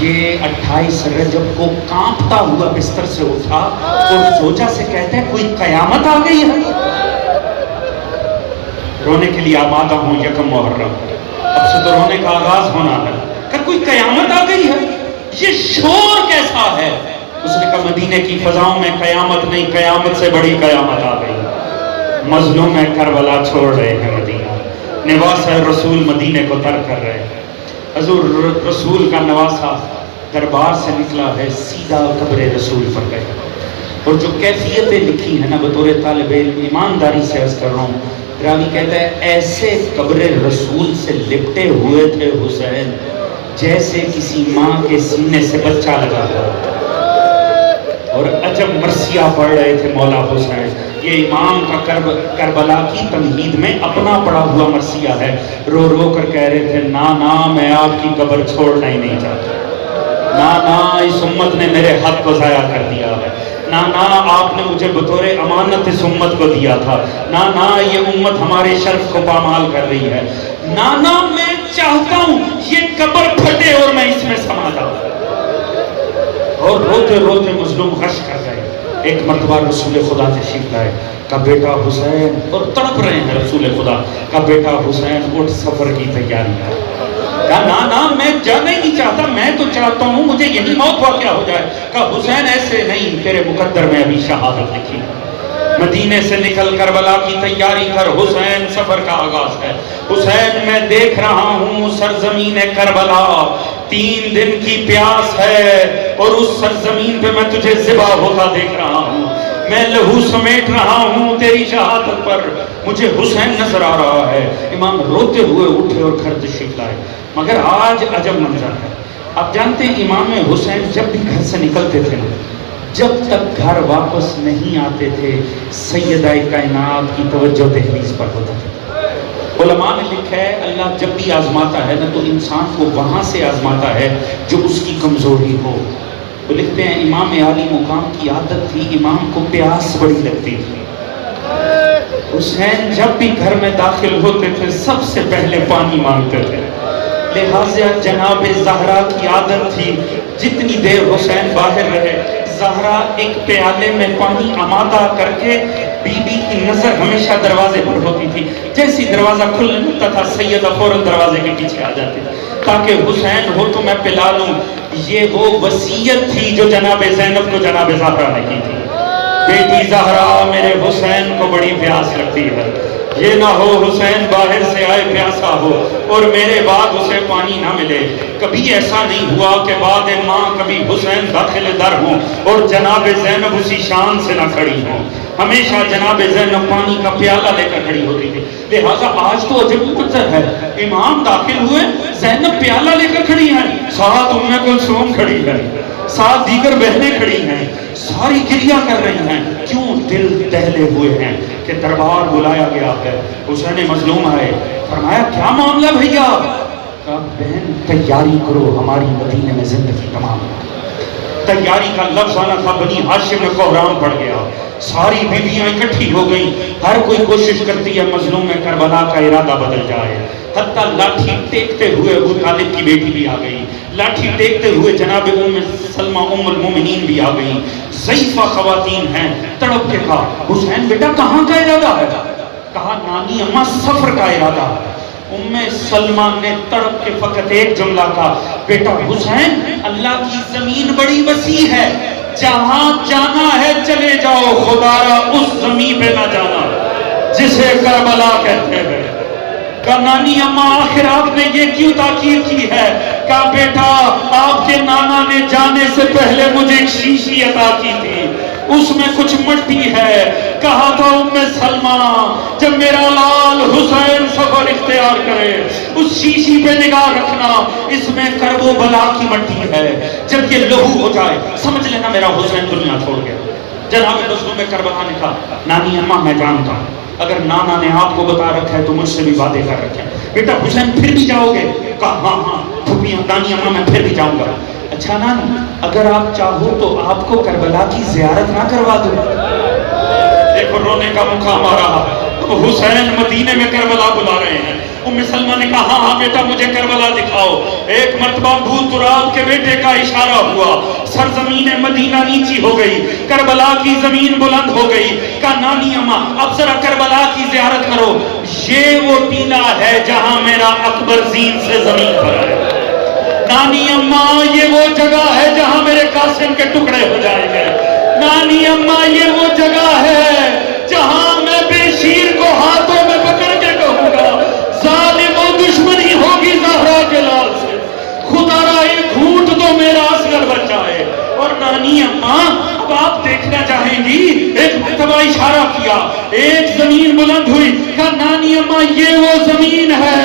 یہ 28 رجب کو کانپتا ہوا بستر سے اٹھا اور سوچا سے کہتا ہے کوئی قیامت آ گئی ہے. رونے کے لیے آمادہ ہوں یکم محرم، اب سے تو رونے کا آغاز ہونا ہے. کہ کوئی قیامت آ گئی ہے، یہ شور کیسا ہے؟ اس نے کہا مدینے کی فضاؤں میں قیامت نہیں، قیامت سے بڑی قیامت آ گئی. مظلوم ہے کربلا چھوڑ رہے ہیں مدینہ، نواسہ رسول مدینے کو ترک کر رہے ہیں. حضور رسول کا نواسہ دربار سے نکلا ہے، سیدھا قبر رسول پر گئے. اور جو کیفیتیں لکھی ہیں نا بطور طالب علم ایمانداری سے عرض کر رہا ہوں، راوی کہتا ہے ایسے قبر رسول سے لپٹے ہوئے تھے حسین جیسے کسی ماں کے سینے سے بچہ لگا ہوا. اور عجب مرثیہ پڑھ رہے تھے مولا حسین. یہ امام کا کربلا کی تمہید میں اپنا پڑھا ہوا مرثیہ ہے. رو رو کر کہہ رہے تھے نا میں آپ کی قبر چھوڑنا ہی نہیں چاہتا. نا اس امت نے میرے حق کو ضائع کر دیا ہے. نا آپ نے مجھے بطور امانت اس امت کو دیا تھا. نا یہ امت ہمارے شرف کو پامال کر رہی ہے. نا میں چاہتا ہوں یہ قبر پھٹے اور میں اس میں سما جاؤں. اور روتے روتے مظلوم غش کر گئے. ایک مرتبہ رسول خدا تشریف لائے، کا بیٹا حسین، اور تڑپ رہے ہیں رسول خدا، کا بیٹا حسین اٹھ سفر کی تیاری ہے. کہا نا میں جانا ہی نہیں چاہتا، میں تو چاہتا ہوں مجھے یہی موت واقعہ ہو جائے. کہا حسین ایسے نہیں، تیرے مقدر میں ابھی شہادت لکھی. مدینے سے نکل کربلا کی تیاری کر، حسین سفر کا آغاز ہے. حسین میں دیکھ رہا ہوں سرزمین کربلا 3 دن کی پیاس ہے، اور اس سرزمین پہ میں تجھے ذبح ہوتا دیکھ رہا ہوں. میں لہو سمیٹ رہا ہوں تیری شہادت پر، مجھے حسین نظر آ رہا ہے. امام روتے ہوئے اٹھے اور گھر تشریف لائے. مگر آج عجب منظر ہے. آپ جانتے ہیں امام حسین جب بھی گھر سے نکلتے تھے نا، جب تک گھر واپس نہیں آتے تھے سیدہ کائنات کی توجہ دہلیز پر ہوتا تھا. علماء نے لکھا ہے اللہ جب بھی آزماتا ہے نا تو انسان کو وہاں سے آزماتا ہے جو اس کی کمزوری ہو. وہ لکھتے ہیں امام عالی مقام کی عادت تھی، امام کو پیاس بڑی لگتی تھی. حسین جب بھی گھر میں داخل ہوتے تھے سب سے پہلے پانی مانگتے تھے. لہٰذا جناب زہرا کی عادت تھی جتنی دیر حسین باہر رہے زہرا ایک پیالے میں پانی آمادہ کر کے، بی بی کی نظر ہمیشہ دروازے پر ہوتی تھی. جیسی دروازہ کھلنے لگتا تھا سیدہ فوراً دروازے کے پیچھے آ جاتی تاکہ حسین ہو تو میں پلا لوں. یہ وہ وصیت تھی جو جناب زینب کو جناب زہرا نے کی تھی. بیٹی زہرا میرے حسین کو بڑی پیاس لگتی ہے، یہ نہ ہو حسین باہر سے آئے پیاسا ہو اور میرے بعد اسے پانی نہ ملے. کبھی ایسا نہیں ہوا کہ بعد ماں کبھی حسین داخل در ہوں اور جناب زینب اسی شان سے نہ کھڑی ہوں. ہمیشہ جناب زینب پانی کا پیالہ لے کر کھڑی ہوتی تھی. لہٰذا آج تو عجب منظر ہے، امام داخل ہوئے زینب پیالہ لے کر کھڑی ہیں، ساتھ ام کلثوم کھڑی ہے، ساتھ دیگر بہنیں کھڑی ہیں، ساری گریہ کر رہی ہیں. کیوں؟ دل دہلے ہوئے ہیں کہ دربار بلایا گیا ہے. حسین مظلوم آئے، فرمایا کیا معاملہ بھیا؟ کہا بہن تیاری کرو ہماری مدینے میں زندگی تمام. تیاری کا لفظ آنا تھا، بنی ہاشم میں کوہرام پڑ گیا. ساری بیویاں اکٹھی ہو گئیں، ہر کوئی کوشش کرتی ہے مظلوم کربلا کا ارادہ بدل جائے. حتیٰ لاٹھی ٹیکتے ہوئے ابو طالب کی بیٹی بھی آ گئی، لاٹھی ٹیکتے ہوئے جناب ام سلمہ ام المومنین بھی آ گئی. ضعیفہ خواتین ہیں. تڑپ کے کہا حسین بیٹا کہاں کا ارادہ ہے؟ کہا نانی اماں سفر کا ارادہ ہے. ام سلمہ نے تڑپ کے فقط ایک جملہ کہا بیٹا حسین اللہ کی زمین بڑی وسیع ہے، جہاں جانا ہے چلے جاؤ، خدا را اس زمین پہ نہ جانا جسے کربلا کہتے ہیں. کہا نانی اماں آخر آپ نے یہ کیوں تاکید کی ہے؟ کہا بیٹا آپ کے نانا نے جانے سے پہلے مجھے ایک شیشی عطا کی تھی، اس میں کچھ مٹی ہے. کہا تھا سلمہ جب میرا لال حسین سفر اختیار کرے اس شیشی پہ نگاہ رکھنا, اس میں کرب و بلا کی مٹی ہے. جب یہ لہو ہو جائے سمجھ لینا میرا حسین دنیا چھوڑ گیا. جناب مظلوم کربلا نے کہا نانی اماں میں جانتا ہوں اگر نانا نے آپ کو بتا رکھا ہے تو مجھ سے بھی وعدے کر رکھے ہیں, بیٹا حسین پھر بھی جاؤ گے؟ کہا ہاں ہاں پھپھیاں نانی اماں میں پھر بھی جاؤں گا. اچھا نانی اگر آپ چاہو تو آپ کو کربلا کی زیارت نہ کروا دوں؟ دیکھو رونے کا مقام آ رہا, حسین مدینے میں کربلا بلا رہے ہیں. ام سلمہ نے کہا ہاں ہاں بیٹا مجھے کربلا دکھاؤ. ایک مرتبہ ابو تراب کے بیٹے کا اشارہ ہوا, سرزمین مدینہ نیچی ہو گئی, کربلا کی زمین بلند ہو گئی. کہا نانی اماں اب ذرا کربلا کی زیارت کرو, یہ وہ ٹیلہ ہے جہاں میرا اکبر زین سے زمین پر آئے. نانی اماں یہ وہ جگہ ہے جہاں میرے قاسم کے ٹکڑے ہو جائیں گے. نانی اماں یہ وہ جگہ ہے جہاں میں بے شیر کو ہاتھوں میں پکڑ کے کہوں گا ظالم و دشمنی ہوگی زہرا کے لال سے, خدا را ایک گھونٹ تو میرا اصغر بچہ ہے. اور نانی اماں اب آپ دیکھنا چاہیں گی, ایک مرتبہ اشارہ کیا, ایک زمین بلند ہوئی. کہا نانی اماں یہ وہ زمین ہے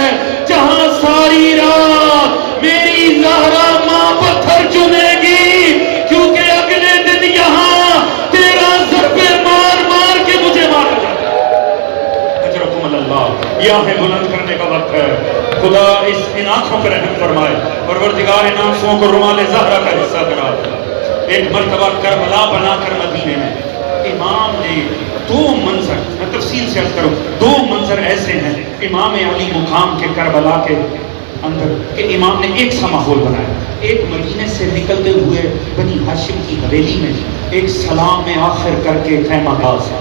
جہاں ساری رات میری زہرا ماں پتھر چنے گی, کیونکہ اگلے دن یہاں تیرا ضربے مار مار کے مجھے مارا جائے. اجرکم اللہ, یہ ہے بلند کرنے کا وقت ہے. خدا ان آنکھوں پر رحم فرمائے, پروردگار ان آنکھوں کو رومال زہرا کا حصہ کرا. ایک مرتبہ کربلا بنا کر مدینے میں امام نے دو منظر, میں تفصیل سے عرض کروں, دو منظر ایسے ہیں امام علی مقام کے کربلا کے اندر کہ امام نے ایک سا ماحول بنایا. ایک مدینے سے نکلتے ہوئے بنی ہاشم کی حویلی میں ایک سلام میں آخر کر کے خیمہ گاز.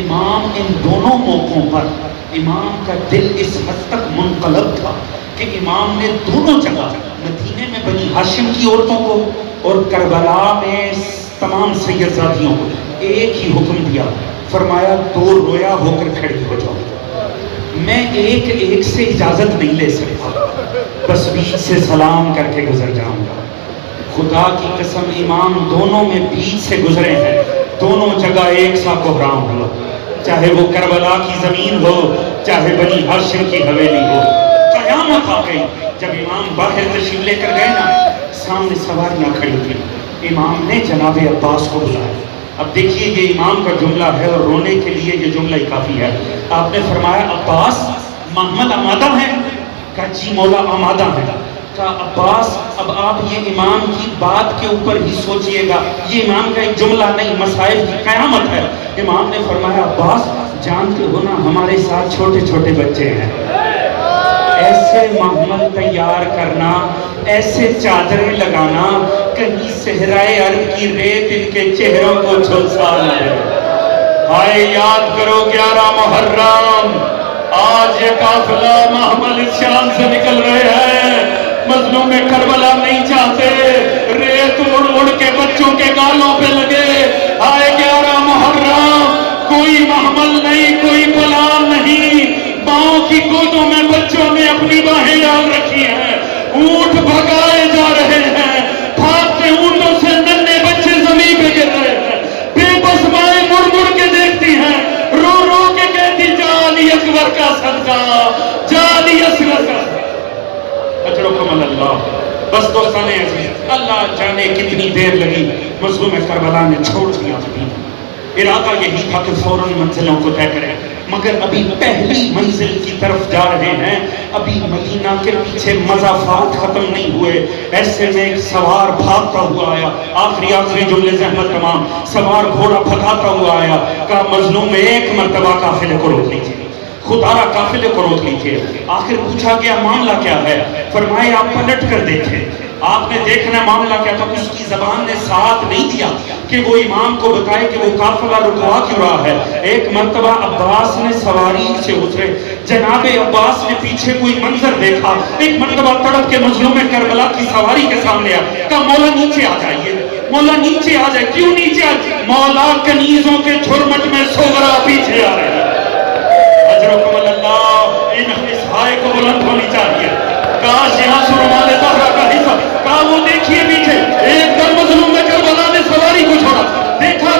امام ان دونوں موقعوں پر امام کا دل اس حد تک منقلب تھا کہ امام نے دونوں جگہ مدینے میں بنی ہاشم کی عورتوں کو اور کربلا میں تمام سیدزادیوں کو ایک ہی حکم دیا, فرمایا دو رویا ہو کر کھڑی ہو جاؤ. میں ایک ایک سے اجازت نہیں لے سکتا, بس بیچ سے سلام کر کے گزر جاؤں گا. خدا کی قسم امام دونوں میں بیچ سے گزرے ہیں, دونوں جگہ ایک سا کوہرام ہوا, چاہے وہ کربلا کی زمین ہو چاہے بنی ہاشم کی حویلی ہو. قیامت آ گئی جب امام باہر تشریف لے کر گئے نا, سامنے سواریاں کھڑی تھیں. امام نے جناب عباس کو بلایا. اب دیکھیے یہ امام کا جملہ ہے اور رونے کے لیے یہ جملہ ہی کافی ہے. آپ نے فرمایا عباس محمد آمادہ ہیں؟ کہا جی مولا آمادہ ہیں. کہا عباس اب آپ یہ امام کی بات کے اوپر ہی سوچئے گا, یہ امام کا ایک جملہ نہیں, مصائب کی قیامت ہے. امام نے فرمایا عباس جانتے ہو نا ہمارے ساتھ چھوٹے چھوٹے بچے ہیں, ایسے محمل تیار کرنا, ایسے چادریں لگانا, کہیں صحرائے عرب کی ریت ان کے چہروں کو جھلسا لے. ہائے یاد کرو 11 محرم, آج یہ قافلہ محمل اس شام سے نکل رہے ہیں. مظلوم کربلا نہیں چاہتے ریت اڑ اڑ کے بچوں کے گالوں پہ لگے. ہائے 11 محرم, کوئی محمل نہیں, کوئی پلان نہیں, ماؤں کی گودوں میں بچوں نے اپنی باہیں ڈال رکھی ہیں, اونٹ بھگائے جا رہے ہیں, بھاگتے اونٹوں سے ننھے بچے زمین پہ گر رہے ہیں. بے بس مائیں مڑ مڑ کے دیکھتی ہیں, رو رو کے کہتی جا علی اکبر کا صدقہ, جا علی اصغر کا صدقہ. اجرکم اللہ. بس دوستان عزیز, اللہ جانے کتنی دیر لگی مظلوم کربلا نے چھوڑ دیا مدینہ. ارادہ یہی تھا کہ فوراً منزلوں کو طے کریں, مگر ابھی پہلی منزل کی طرف جا رہے ہیں, ابھی مدینہ کے پیچھے مضافات ختم نہیں ہوئے. ایسے میں ایک سوار بھاگتا ہوا آیا, آخری جملے زحمت تمام, سوار گھوڑا بھگاتا ہوا آیا. کہا مظلوم ایک مرتبہ قافلے کو روک لیجیے, خدا را قافلے کو روک لیجیے. آخر پوچھا گیا معاملہ کیا ہے؟ فرمائے آپ پلٹ کر دیکھیں, آپ نے دیکھنا معاملہ کیا تھا. اس کی زبان نے ساتھ نہیں دیا کہ وہ امام کو بتائے کہ وہ قافلہ رکوا کیوں رہا ہے. ایک مرتبہ عباس نے سواری سے اترے, جناب عباس نے پیچھے کوئی منظر دیکھا, ایک مرتبہ تڑپ کے مظلوم کربلا کی سواری کے سامنے آیا. کہا مولا نیچے آ جائیے, مولا نیچے آ جائے. کیوں نیچے آ جائے؟ مولا کنیزوں کے جھرمٹ میں سوگرا پیچھے آ رہے ہیں. اجرکم اللہ, ان اسحائے کو بلند ہونی چاہیے. کاش یہاں سرمال زہرا کا حصہ. کہا وہ دیکھیے پیچھے, ایک دم مظلوم کربلا نے سواری کو چھوڑا, دیکھا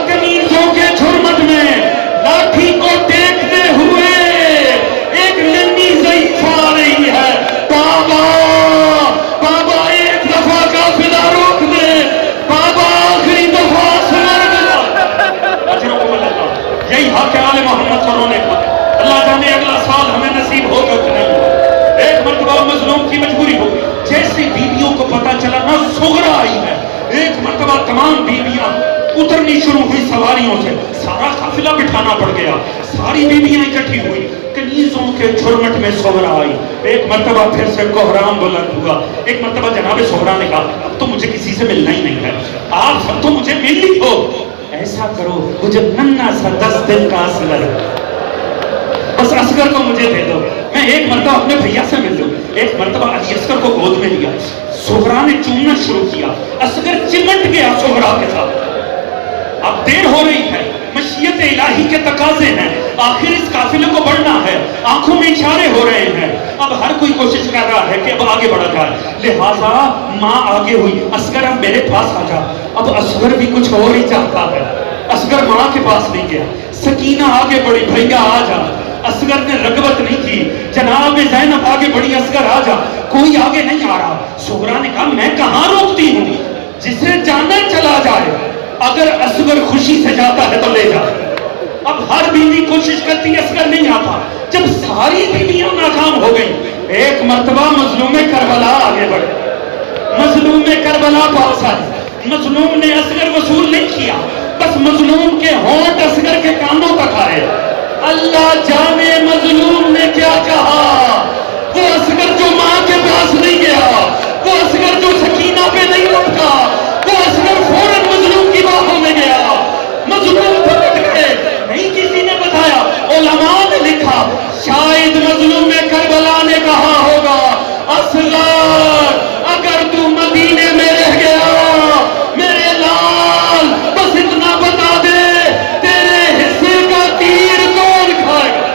کی مجبوری ہو. جیسے بیویوں کو پتا چلا نا سغرا آئی ہے، ایک مرتبہ تمام بیویاں اترنی شروع ہوئی سواریوں سے، سارا قافلہ بٹھانا پڑ گیا، ساری بیویاں اکٹھی ہوئی، کنیزوں کے جھرمٹ میں سغرا آئی. ایک مرتبہ پھر سے کوہرام بلند ہوا. ایک مرتبہ جناب سغرا نے کہا اب تو مجھے کسی سے ملنا ہی نہیں ہے، آپ سب تو مجھے مل لی ہو، ایسا کرو مجھے ننھا سا 10 دن کا اصغر، بس اصغر کو مجھے دے دو، میں ایک مرتبہ اپنے بھیا سے مل لوں. ایک مرتبہ علی اصغر کو گود میں لیا، سغرا نے چومنا شروع کیا، اصغر چمٹ گیا سغرا کے ساتھ. اب دیر ہو رہی ہے، مشیت الہی کے تقاضے ہیں، آخر اس قافلے کو بڑھنا ہے، آنکھوں میں اشارے ہو رہے ہیں، اب ہر کوئی کوشش کر رہا ہے کہ اب آگے بڑھا جائے. لہٰذا ماں آگے ہوئی، اصغر اب میرے پاس آ جا. اب اصغر بھی کچھ اور ہی چاہتا ہے، اصغر ماں کے پاس نہیں گیا. سکینہ آگے بڑھی، بھیا آ جا. اصغر نے رغبت نہیں کی، جناب زینب آگے بڑھی، اصغر آ جا. کوئی آگے نہیں آ رہا. سغرا نے کہا میں کہاں روکتی ہوں، جسے جانا چلا جائے، اگر اصغر خوشی سے جاتا ہے تو لے جا. اب ہر بیوی کوشش کرتی، اصغر نہیں آتا. جب ساری بیویاں ناکام ہو گئی، ایک مرتبہ مظلوم کربلا آگے بڑھے، مظلوم کربلا پاس آئے. مظلوم نے اصغر وصول نہیں کیا، بس مظلوم کے ہونٹ اصغر کے کانوں تک آئے. اللہ جانے مظلوم نے کیا کہا، وہ اصغر جو ماں کے پاس نہیں گیا، وہ اصغر جو سکینہ پہ نہیں لپکا، وہ اصغر فوراً مظلوم کی باہوں میں گیا. مظلوم پلٹ گئے، نہیں کسی نے بتایا، علماء نے لکھا شاید مظلوم کربلا نے کہا ہوگا اصغر اگر تو مدینے میں رہ گیا میرے لال بس اتنا بتا دے تیرے حصے کا تیر کون کھائے گا.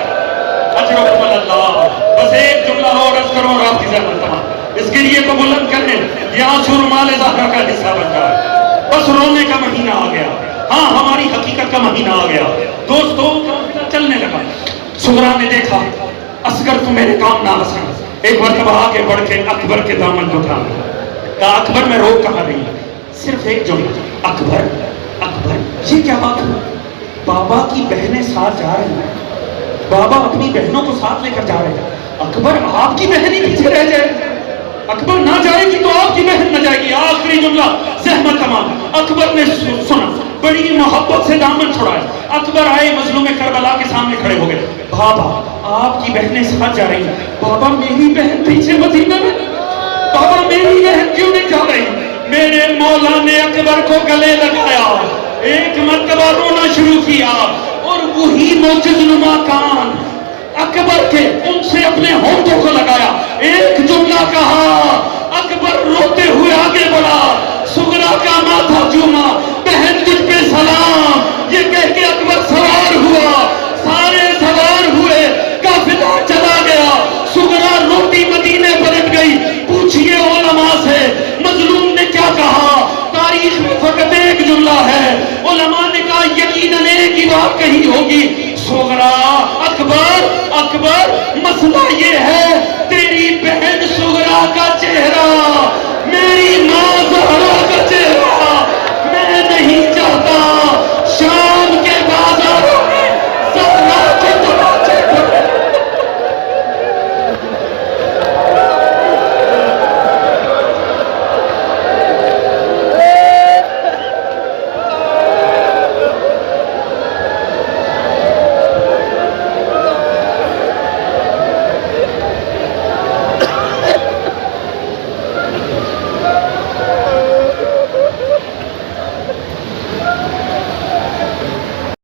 اجرکم اللہ. بس ایک جملہ اور عرض کروں اور آپ کی زحمت تمام، اس کے لیے تو بلند کریں یا سر مال زہرا کا حصہ بن جائے. بس رونے کا مہینہ آ گیا، ہاں ہماری حقیقت کا مہینہ آ گیا. دوستوں قافلہ چلنے لگا. سغرا نے دیکھا اصغر تو میرے کام نہ بسا. ایک مرتبہ آگے بڑھ کے اکبر کے دامن کو تھام کہا اکبر میں روک کہاں رہی ہوں، صرف ایک جملہ، اکبر اکبر. یہ کیا بات ہے؟ بابا کی بہنیں ساتھ جا رہی ہیں، بابا اپنی بہنوں کو ساتھ لے کر جا رہے ہیں، اکبر آپ کی بہن ہی پیچھے رہ جائے، اکبر نہ جائے گی تو آپ کی بہن نہ جائے گی. آخری جملہ زحمت تمام. اکبر نے سنا، بڑی محبت سے دامن چھڑائے. اکبر آئے، مظلوم کربلا کے سامنے کھڑے ہو گئے. بابا آپ کی بہنیں ساتھ جا رہی ہیں. بابا میری بہن پیچھے مدینہ میں، بابا میری بہن کیوں نہیں جا رہی؟ میرے مولا نے اکبر کو گلے لگایا، ایک مرتبہ رونا شروع کیا، اور وہی موجز نما کان اکبر کے ان سے اپنے ہونٹوں کو لگایا، ایک جملہ کہا. اکبر روتے ہوئے آگے بڑھا، سغرا کا ماتھا چوما، بہن تجھ پہ سلام، یہ کہہ کے اکبر سوار ہوا. سارے سوار ہوئے، قافلہ چلا گیا. سغرا روتی مدینے پلٹ گئی. پوچھئے علماء سے مظلوم نے کیا کہا؟ تاریخ میں فقط ایک جملہ ہے، علماء نے کہا یقیناً ایک ہی بات کہی ہوگی، سغرا اکبر اکبر. مسئلہ یہ ہے